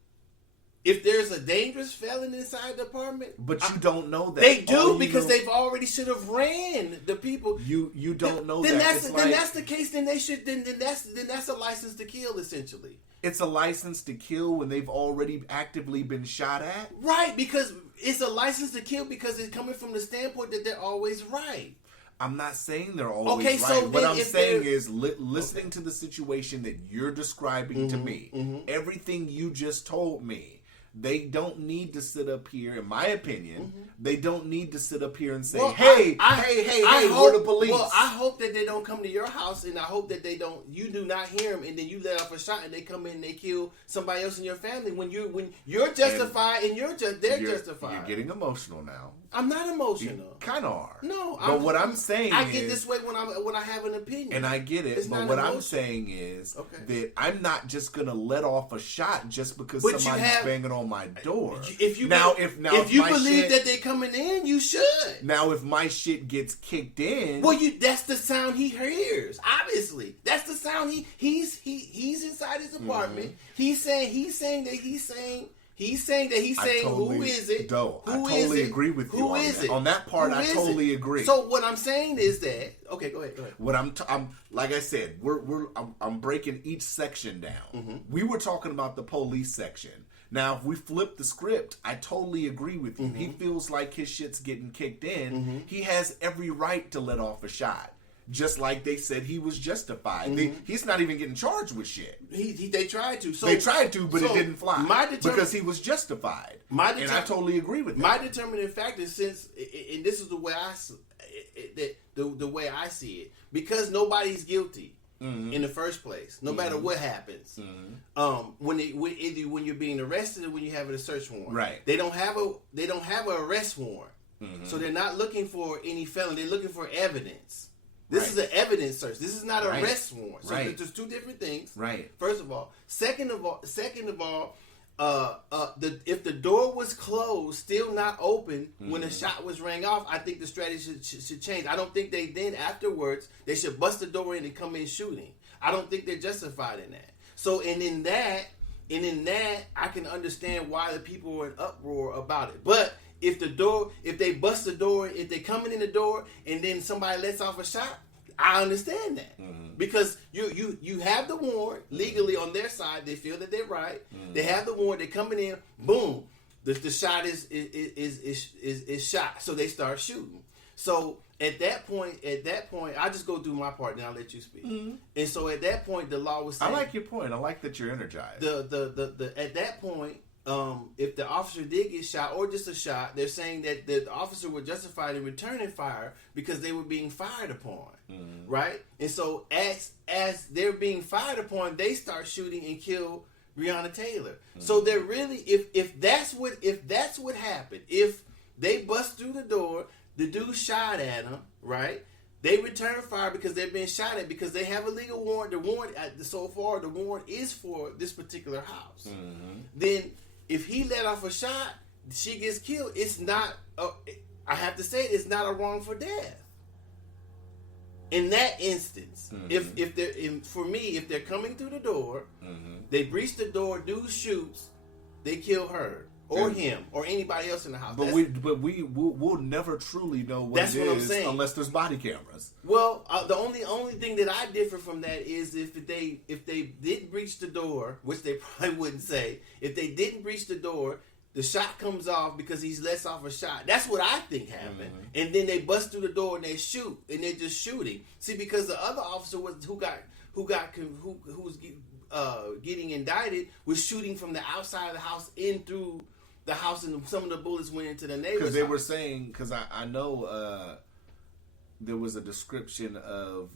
if there's a dangerous felon inside the apartment, but you don't know that. They do All because know, they've already should have ran the people. You don't know then that. Then that's the case. Then they should. Then that's a license to kill essentially. It's a license to kill when they've already actively been shot at. Right, because it's a license to kill because it's coming from the standpoint that they're always right. I'm not saying they're always okay, right. So what I'm saying is listening to the situation that you're describing to me, everything you just told me, they don't need to sit up here, in my opinion, they don't need to sit up here and say, hey, we're the police. Well, I hope that they don't come to your house, and I hope that you do not hear them, and then you let off a shot, and they come in and they kill somebody else in your family when you're justified and they're justified. You're getting emotional now. I'm not emotional. You kind of are. No, but what I'm saying I get this way when I have an opinion, and I get it. But what I'm saying is that I'm not just gonna let off a shot just because somebody's banging on my door. If you believe that they're coming in, you should. Now, if my shit gets kicked in, well, that's the sound he hears. Obviously, that's the sound he's inside his apartment. He's saying who is it? I totally agree with you. Who is it? On that part, I totally agree. So what I'm saying is that go ahead. What I'm like I said, I'm breaking each section down. We were talking about the police section. Now, if we flip the script, I totally agree with you. He feels like his shit's getting kicked in. He has every right to let off a shot. Just like they said he was justified. He's not even getting charged with shit. They tried to. They tried to, but it didn't fly. Because he was justified. And I totally agree with that. My determining factor, and this is the way the way I see it, because nobody's guilty in the first place, no matter what happens. When you're being arrested or when you're having a search warrant, right? They don't have an arrest warrant, so they're not looking for any felon. They're looking for evidence. This is an evidence search. This is not an arrest warrant. So there's two different things. Right. First of all, second of all, if the door was closed, still not open when the shot was rang off, I think the strategy should change. I don't think afterwards they should bust the door in and come in shooting. I don't think they're justified in that. So in that, I can understand why the people were in uproar about it. But if they bust the door, if they coming in the door and then somebody lets off a shot, I understand that. Because you have the warrant legally on their side. They feel that they're right. They have the warrant. They're coming in. Boom, the shot is shot. So they start shooting. So at that point, I just go through my part. Now I'll let you speak. And so at that point, the law was saying, I like your point. I like that you're energized. At that point, if the officer did get shot or just a shot, they're saying that the officer were justified in returning fire because they were being fired upon, right? And so as they're being fired upon, they start shooting and kill Breonna Taylor. So they're really, if that's what happened, if they bust through the door, the dude shot at them, right? They return fire because they've been shot at because they have a legal warrant. The warrant, so far, the warrant is for this particular house. Then, if he let off a shot, she gets killed. It's not. I have to say, it's not a wrongful death. In that instance, if they're coming through the door, they breach the door, dude shoots, they kill her. Or him, or anybody else in the house. But we'll never truly know what it is unless there's body cameras. Well, the only thing that I differ from that is if they didn't breach the door, which they probably wouldn't say. If they didn't breach the door, the shot comes off because he's lets off a shot. That's what I think happened. And then they bust through the door and they shoot, and they're just shooting. See, because the other officer who's getting indicted was shooting from the outside of the house in through the house, and some of the bullets went into the neighbor's house. Because they were saying, because I know there was a description of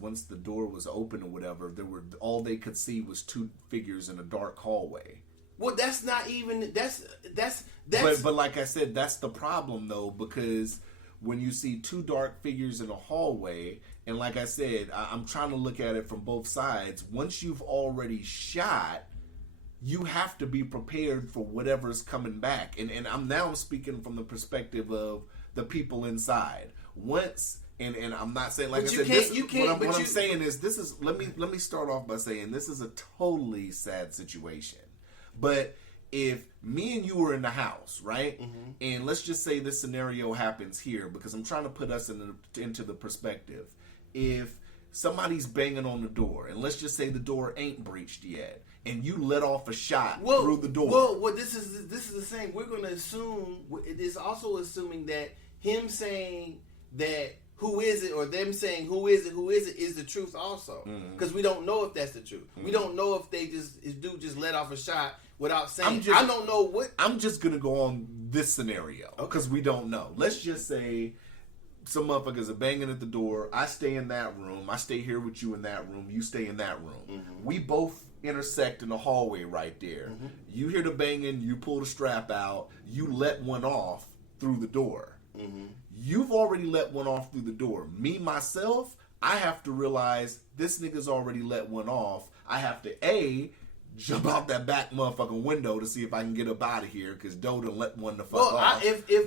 once the door was open or whatever, all they could see was two figures in a dark hallway. Well, that's not even that's. But like I said, that's the problem though, because when you see two dark figures in a hallway, and like I said, I'm trying to look at it from both sides. Once you've already shot, you have to be prepared for whatever's coming back. And I'm now speaking from the perspective of the people inside. Once, and I'm not saying, like I said, what I'm saying is, let me start off by saying this is a totally sad situation. But if me and you were in the house, right? And let's just say this scenario happens here, because I'm trying to put us into the perspective. If somebody's banging on the door, and let's just say the door ain't breached yet, and you let off a shot through the door. Well, this is the same. We're going to assume, it is also assuming that him saying that who is it, or them saying who is it, is the truth also. Because we don't know if that's the truth. We don't know if this dude just let off a shot without saying, I don't know what. I'm just going to go on this scenario, because we don't know. Let's just say some motherfuckers are banging at the door. I stay in that room. I stay here with you in that room. You stay in that room. We both intersect in the hallway right there. You hear the banging. You pull the strap out. You let one off through the door. You've already let one off through the door. Me, myself, I have to realize this nigga's already let one off. I have to, jump out that back motherfucking window to see if I can get up out of here, because Doe done let one the fuck off.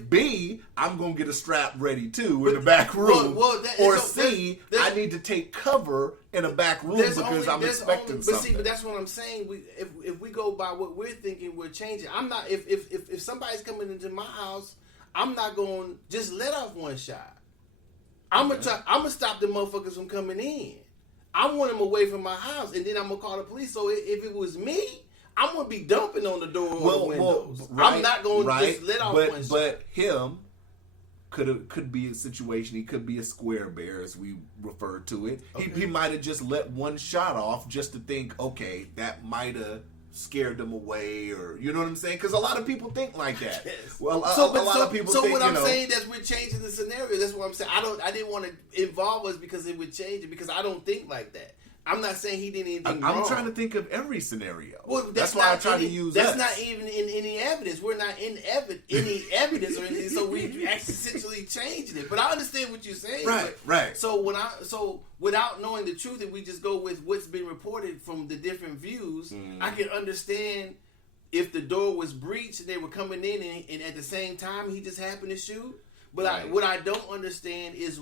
B, I'm going to get a strap ready too in the back room. Or C, I need to take cover in a back room because I'm expecting something. But that's what I'm saying. If we go by what we're thinking, we're changing. I'm not, if somebody's coming into my house, I'm not going to just let off one shot. I'm going to stop the motherfuckers from coming in. I want them away from my house, and then I'm going to call the police. So if it was me, I'm going to be dumping on the door or the windows. I'm not going to just let off one shot. But him could be a situation. He could be a square bear, as we refer to it. Okay. He might have just let one shot off just to think, okay, that might have scared them away, or you know what I'm saying? Because a lot of people think like that. Yes. Well, a lot of people. So what I'm saying is we're changing the scenario. That's what I'm saying. I didn't want to involve us because it would change it, because I don't think like that. I'm not saying he did anything wrong. I'm trying to think of every scenario. Well, that's why I try to use. That's not even in any evidence. We're not in any evidence or anything. So we essentially changing it. But I understand what you're saying. Right. So without knowing the truth, if we just go with what's been reported from the different views, I can understand if the door was breached and they were coming in, and at the same time he just happened to shoot. But what I don't understand is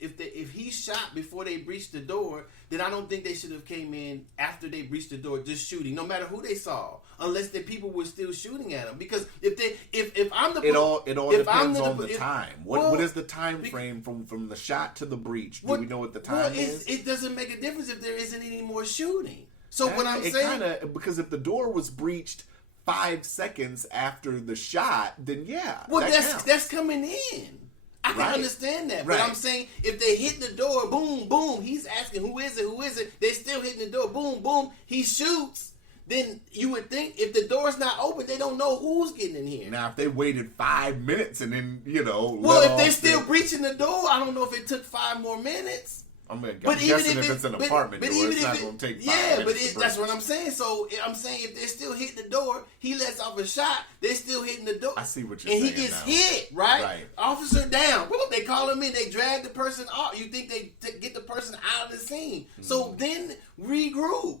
if he shot before they breached the door, then I don't think they should have came in after they breached the door just shooting, no matter who they saw, unless the people were still shooting at them. Because if I'm the it all depends on the time. What is the time frame from the shot to the breach? Do we know what the time is? It doesn't make a difference if there isn't any more shooting. So what I'm saying, because if the door was breached 5 seconds after the shot, then well, that's coming in. I can understand that, but I'm saying if they hit the door, boom, boom, he's asking who is it? They're still hitting the door, boom, boom, he shoots. Then you would think if the door's not open, they don't know who's getting in here. Now, if they waited 5 minutes and then if they're still breaching the door, I don't know if it took 5 more minutes. I'm guessing if it's an apartment door, it's not going to take 5 minutes. Yeah, but that's what I'm saying. So I'm saying if they're still hitting the door, he lets off a shot, they're still hitting the door. I see what you're saying. And he gets hit, right? Officer down. Whoop, they call him in, they drag the person off. You think they get the person out of the scene. So then regroup.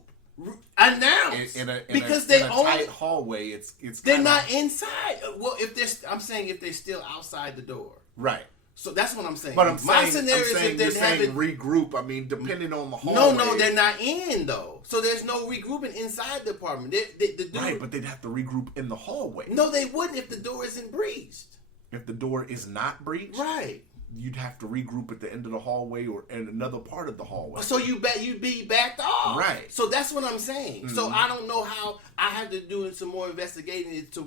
Announce because they only tight hallway. It's they're not inside. Well, if they're still outside the door, right? So that's what I'm saying. But my scenario is if they're saying regroup. I mean, depending on the hallway. No, they're not in though. So there's no regrouping inside the apartment. Right, but they'd have to regroup in the hallway. No, they wouldn't if the door isn't breached. If the door is not breached, right? You'd have to regroup at the end of the hallway or in another part of the hallway. So you'd be backed off. Right. So that's what I'm saying. So I don't know how. I have to do some more investigating to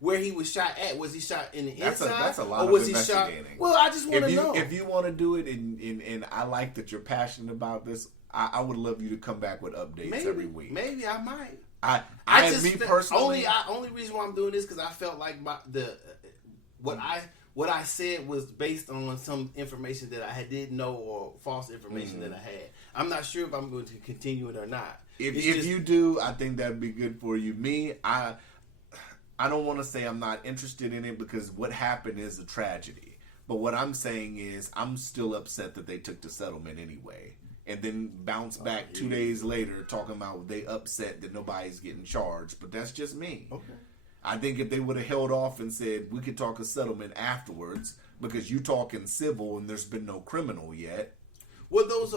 where he was shot at. Was he shot in the inside? That's a lot or was of investigating. He shot? Well, I just want to know. If you want to do it, and I like that you're passionate about this, I would love you to come back with updates every week. Maybe I might. I me personally. Only reason why I'm doing this because I felt like what I said was based on some information that I didn't know or false information that I had. I'm not sure if I'm going to continue it or not. If you do, I think that'd be good for you. Me, I don't want to say I'm not interested in it because what happened is a tragedy. But what I'm saying is I'm still upset that they took the settlement anyway. And then bounce back 2 days later talking about they upset that nobody's getting charged. But that's just me. Okay. I think if they would have held off and said, we could talk a settlement afterwards because you talking civil and there's been no criminal yet. Well, those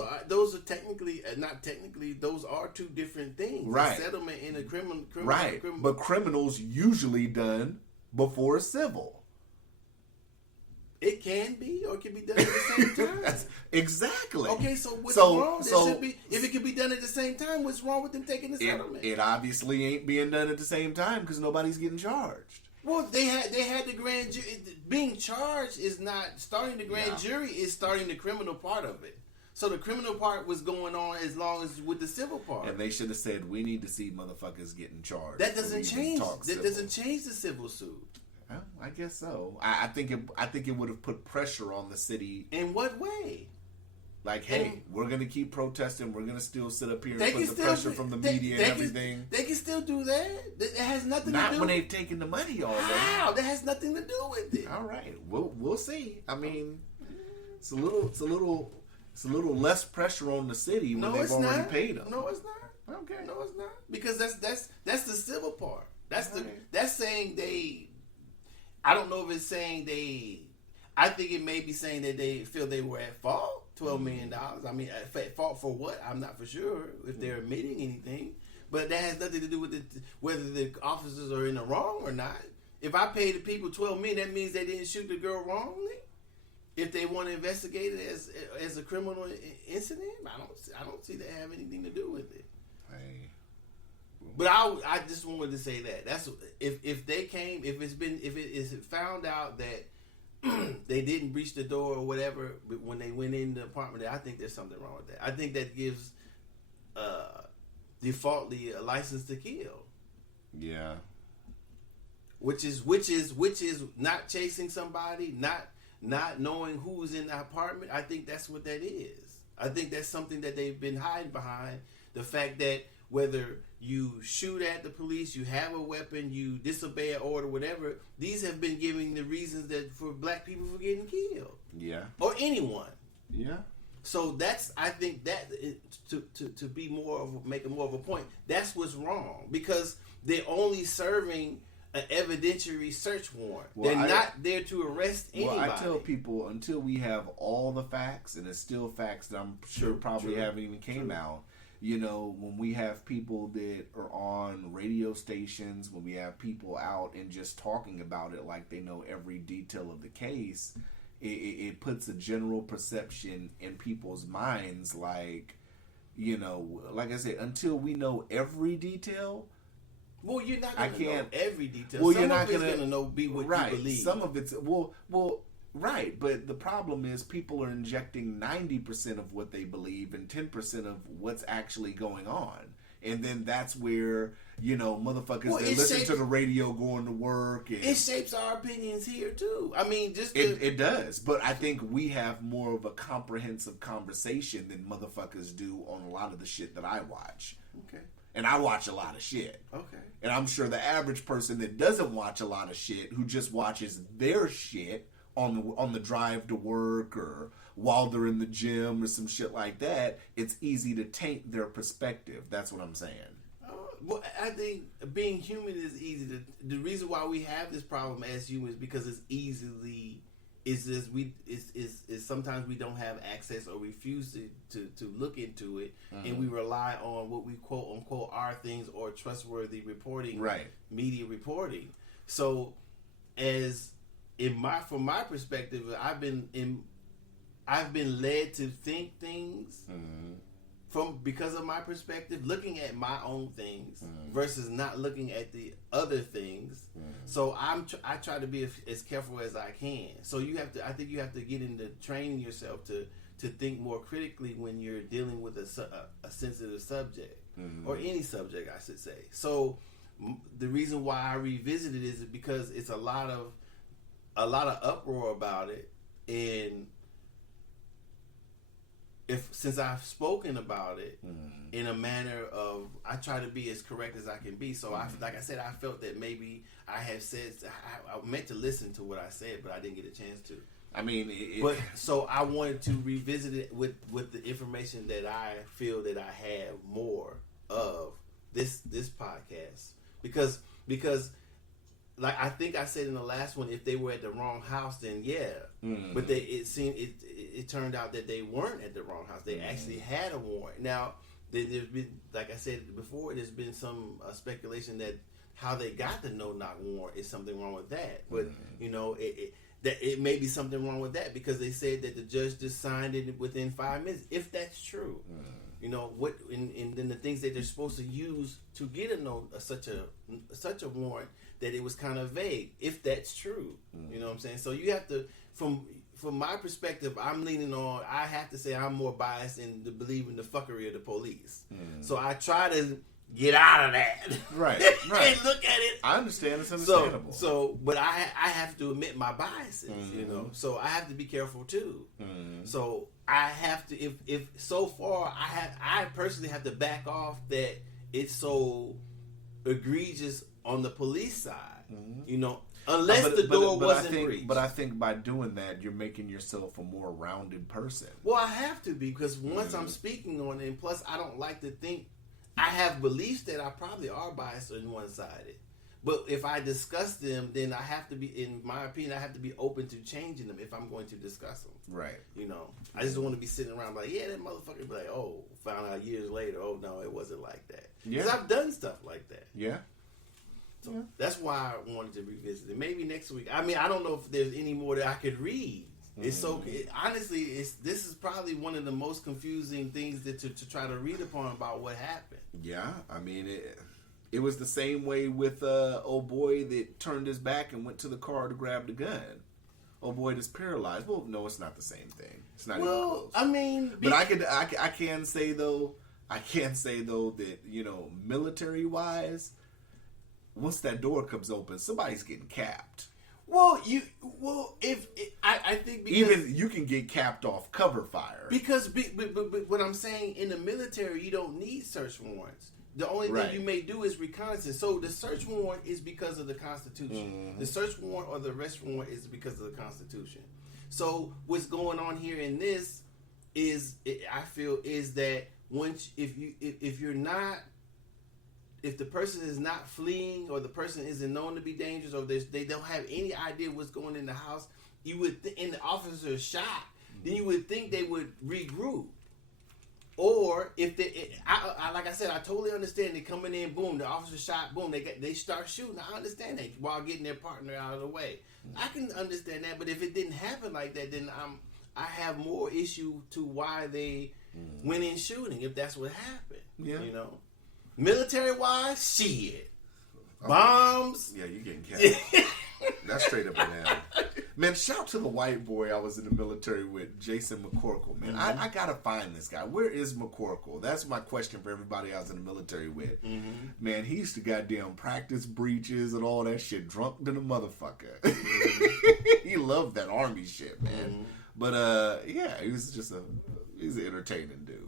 are technically not technically. Those are two different things. Right. A settlement and a criminal. Right. But criminals usually done before civil. It can be, or it can be done at the same time. Exactly. Okay, so what's wrong? Should be, if it can be done at the same time, what's wrong with them taking the settlement? It obviously ain't being done at the same time because nobody's getting charged. Well, they had the grand jury. Being charged is not starting the grand jury; is starting the criminal part of it. So the criminal part was going on as long as with the civil part. And they should have said, "We need to see motherfuckers getting charged." That doesn't change. That doesn't change the civil suit. Well, I guess so. I think it would have put pressure on the city. In what way? Like, hey, we're gonna keep protesting. We're gonna still sit up here and put the pressure from the media and everything. They can still do that. It has nothing to do. Not when they've taken the money already. How? That has nothing to do with it. All right, we'll see. I mean, it's a little less pressure on the city when they've already paid them. No, it's not. Okay. No, it's not. Because that's the civil part. That's saying they. I don't know if it's saying they. I think it may be saying that they feel they were at fault. $12 million. I mean, at fault for what? I'm not for sure if they're admitting anything. But that has nothing to do with whether the officers are in the wrong or not. If I pay the people $12 million, that means they didn't shoot the girl wrongly. If they want to investigate it as a criminal incident, I don't see that have anything to do with it. Hey. But I just wanted to say that that's if they came, if it is found out that they didn't breach the door or whatever when they went in the apartment, I think there's something wrong with that. I think that gives defaultly a license to kill. Yeah. Which is not chasing somebody, not knowing who's in the apartment. I think that's what that is. I think that's something that they've been hiding behind. The fact that whether you shoot at the police, you have a weapon, you disobey an order, whatever, these have been giving the reasons that for black people for getting killed. Yeah. Or anyone. Yeah. So that's, I think that to be make more of a point, that's what's wrong, because they're only serving an evidentiary search warrant. Well, they're not there to arrest anybody. Well, I tell people until we have all the facts, and it's still facts that I'm sure probably haven't even came out. You know, when we have people that are on radio stations, when we have people out and just talking about it like they know every detail of the case, it puts a general perception in people's minds like, you know, like I said, until we know every detail. Well, you're not going to know every detail. Well, some you're not of it's going to know be what you believe. Some of it's right, but the problem is people are injecting 90% of what they believe and 10% of what's actually going on. And then that's where, you know, motherfuckers that listen to the radio going to work. And it shapes our opinions here, too. I mean, it does. But I think we have more of a comprehensive conversation than motherfuckers do on a lot of the shit that I watch. Okay. And I watch a lot of shit. Okay. And I'm sure the average person that doesn't watch a lot of shit, who just watches their shit on the drive to work or while they're in the gym or some shit like that, it's easy to taint their perspective. That's what I'm saying. Well, I think being human is easy to. The reason why we have this problem as humans is because it's easily is sometimes we don't have access or refuse to look into it, and we rely on what we quote unquote are things or trustworthy reporting, media reporting. So, from my perspective, I've been led to think things because of my perspective, looking at my own things versus not looking at the other things. So I try to be as careful as I can. So I think you have to get into training yourself to think more critically when you're dealing with a sensitive subject or any subject, I should say. So the reason why I revisited is because it's a lot of uproar about it, and since I've spoken about it in a manner of, I try to be as correct as I can be. So like I said, I felt that maybe I have said, I meant to listen to what I said, but I didn't get a chance to. I mean, so I wanted to revisit it with the information that I feel that I have more of this podcast because like I think I said in the last one, if they were at the wrong house, then yeah. Mm-hmm. But it turned out that they weren't at the wrong house. They actually had a warrant. Now, there's been, like I said before, there's been some speculation that how they got the no-knock warrant is something wrong with that. But you know, that it may be something wrong with that because they said that the judge just signed it within 5 minutes. If that's true, you know what, and then the things that they're supposed to use to get such a warrant, that it was kind of vague. If that's true, you know what I'm saying. So you have to, from my perspective, I'm leaning on. I have to say I'm more biased in the believing the fuckery of the police. So I try to get out of that, right, and look at it. I understand, it's understandable. So, but I have to admit my biases, you know. So I have to be careful too. So I have to, if so far I personally have to back off that it's so egregious on the police side, you know. Unless the door wasn't breached. But I think by doing that, you're making yourself a more rounded person. Well, I have to be, because once I'm speaking on it, and plus I don't like to think, I have beliefs that I probably are biased and one-sided. But if I discuss them, then I have to be, in my opinion, I have to be open to changing them if I'm going to discuss them. Right. You know, I just don't want to be sitting around like, yeah, that motherfucker be like, oh, found out years later, oh, no, it wasn't like that. Yeah. Because I've done stuff like that. Yeah. So that's why I wanted to revisit it. Maybe next week. I mean, I don't know if there's any more that I could read. It's so honestly, this is probably one of the most confusing things to try to read upon about what happened. Yeah, I mean it was the same way with old boy that turned his back and went to the car to grab the gun. Old boy that's paralyzed. Well, no, it's not the same thing. It's not even close. I mean, but I can say though that, you know, military wise, once that door comes open, somebody's getting capped. I think because even you can get capped off cover fire. Because but what I'm saying, in the military, you don't need search warrants. The only thing you may do is reconnaissance. So the search warrant is because of the Constitution. The search warrant or the arrest warrant is because of the Constitution. So what's going on here in this is, I feel, is that once if the person is not fleeing, or the person isn't known to be dangerous, or they don't have any idea what's going in the house, you would and the officer is shot, then you would think they would regroup. Or if like I said, I totally understand they coming in, boom, the officer shot, boom, they start shooting. I understand that while getting their partner out of the way. I can understand that, but if it didn't happen like that, then I have more issue to why they went in shooting, if that's what happened. Yeah. You know. Military wise, shit. Bombs. Yeah, you getting capped. That's straight up and down. Man, shout out to the white boy I was in the military with, Jason McCorkle, man. I gotta find this guy. Where is McCorkle? That's my question for everybody I was in the military with. Man, he used to goddamn practice breaches and all that shit, drunk than a motherfucker. He loved that army shit, man. But yeah, he's an entertaining dude.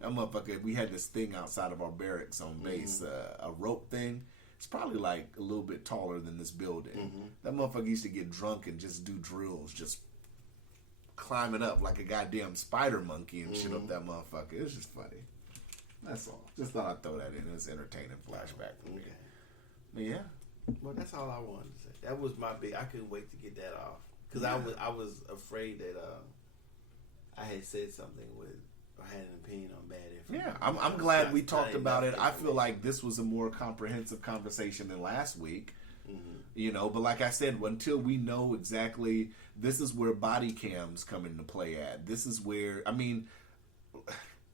That motherfucker, we had this thing outside of our barracks on base, a rope thing. It's probably like a little bit taller than this building. That motherfucker used to get drunk and just do drills, just climbing up like a goddamn spider monkey and shit up that motherfucker. It was just funny. That's all. Just thought I'd throw that in. It was an entertaining flashback for me. But yeah. Well, that's all I wanted to say. That was my big. I couldn't wait to get that off, because I was afraid that I had said something I had an opinion on bad information. Yeah, I'm glad we talked about it. I feel like this was a more comprehensive conversation than last week. You know, but like I said, until we know exactly, this is where body cams come into play at. This is where, I mean,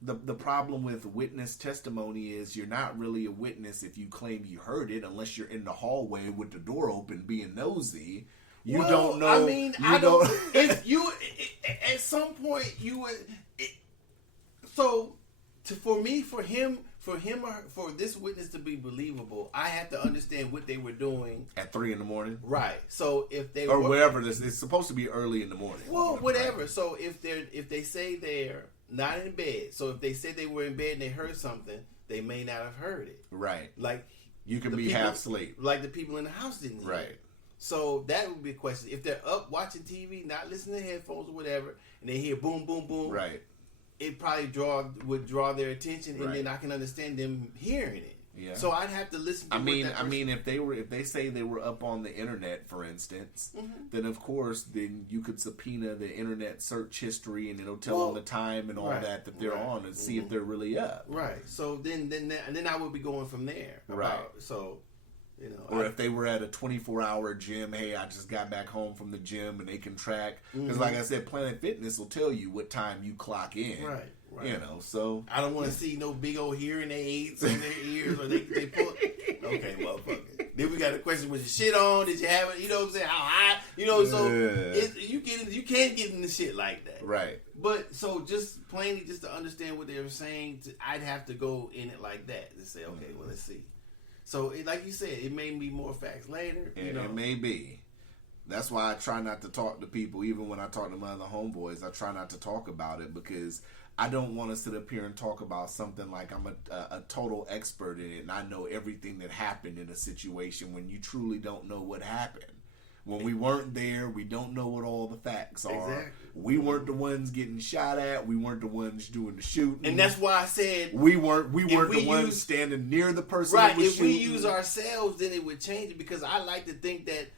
the problem with witness testimony is you're not really a witness if you claim you heard it, unless you're in the hallway with the door open being nosy. You don't know. I mean, I don't. If you, at some point, you would. So, for this witness to be believable, I have to understand what they were doing at 3 a.m. Right. So if they or wherever this, it's supposed to be early in the morning. Well, whatever. Right. So if they say they're not in bed, so if they said they were in bed and they heard something, they may not have heard it. Right. Like you can be half asleep. Like the people in the house didn't hear it. So that would be a question. If they're up watching TV, not listening to headphones or whatever, and they hear boom, boom, boom. Right. It probably would draw their attention, and then I can understand them hearing it. Yeah. So I'd have to listen to I mean, if they say they were up on the internet, for instance, then of course, then you could subpoena the internet search history, and it'll tell them the time and all that they're on, and see if they're really up. Right. So then I would be going from there. Right. So, you know, or if they were at a 24-hour gym, hey, I just got back home from the gym, and they can track, because like I said, Planet Fitness will tell you what time you clock in. Right. Right. You know, so I don't want to see no big old hearing aids in their ears, or they pull. Okay, motherfucker. Then we got a question: was your shit on? Did you have it? You know what I'm saying? How high? You know, so you can't get into shit like that, right? But so just plainly, just to understand what they were saying, I'd have to go in it like that to say, okay, well, let's see. So, like you said, it may be more facts later. It may be. That's why I try not to talk to people, even when I talk to my other homeboys. I try not to talk about it because I don't want to sit up here and talk about something like I'm a total expert in it and I know everything that happened in a situation when you truly don't know what happened. When we weren't there, we don't know what all the facts are. Exactly. We weren't the ones getting shot at. We weren't the ones doing the shooting. And that's why I said we weren't the ones standing near the person. Right. That was If we shooting. use ourselves, then it would change it, because I like to think that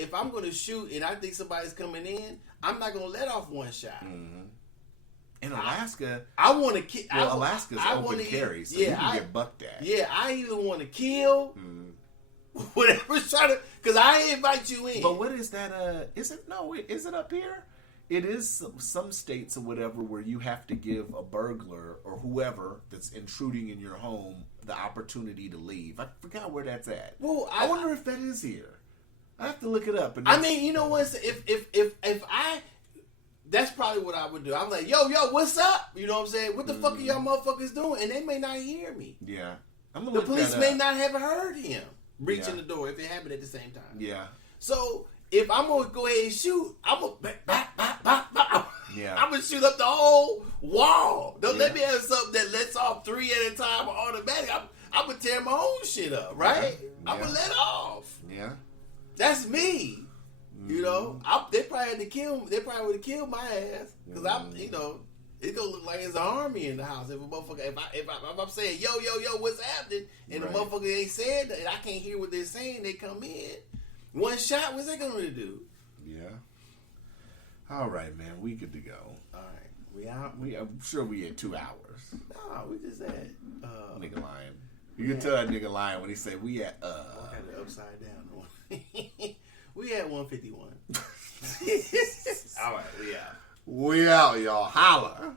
if I'm going to shoot and I think somebody's coming in, I'm not going to let off one shot. Mm-hmm. In Alaska, I want to kill. Well, Alaska's open carry, so you can get bucked at. Yeah, I either want to kill, whatever's trying to, because I invite you in. But what is that? Is it up here? It is some states or whatever where you have to give a burglar or whoever that's intruding in your home the opportunity to leave. I forgot where that's at. Well, I wonder if that is here. I have to look it up. And I mean, you know what? If I. That's probably what I would do. I'm like, yo, what's up? You know what I'm saying? What the fuck are y'all motherfuckers doing? And they may not hear me. Yeah. The police may not have heard him reaching the door if it happened at the same time. Yeah. So if I'm gonna go ahead and shoot, I'm gonna I'm gonna shoot up the whole wall. Don't let me have something that lets off 3 at a time or automatic. I'm gonna tear my own shit up, right? I'm gonna let off. Yeah. That's me. You know, they probably had to kill me. They probably would have killed my ass because it's gonna look like there's an army in the house. If a motherfucker, if I'm saying yo, what's happening, and the motherfucker ain't said that, and I can't hear what they're saying, they come in. One shot, what's that gonna do? Yeah. All right, man, we good to go. All right, we out. I'm sure we had 2 hours. Nah, we just had nigga lying. You can tell that nigga lying when he say we at I had it upside down. We had 151. All right, we out. We out, y'all. Holla.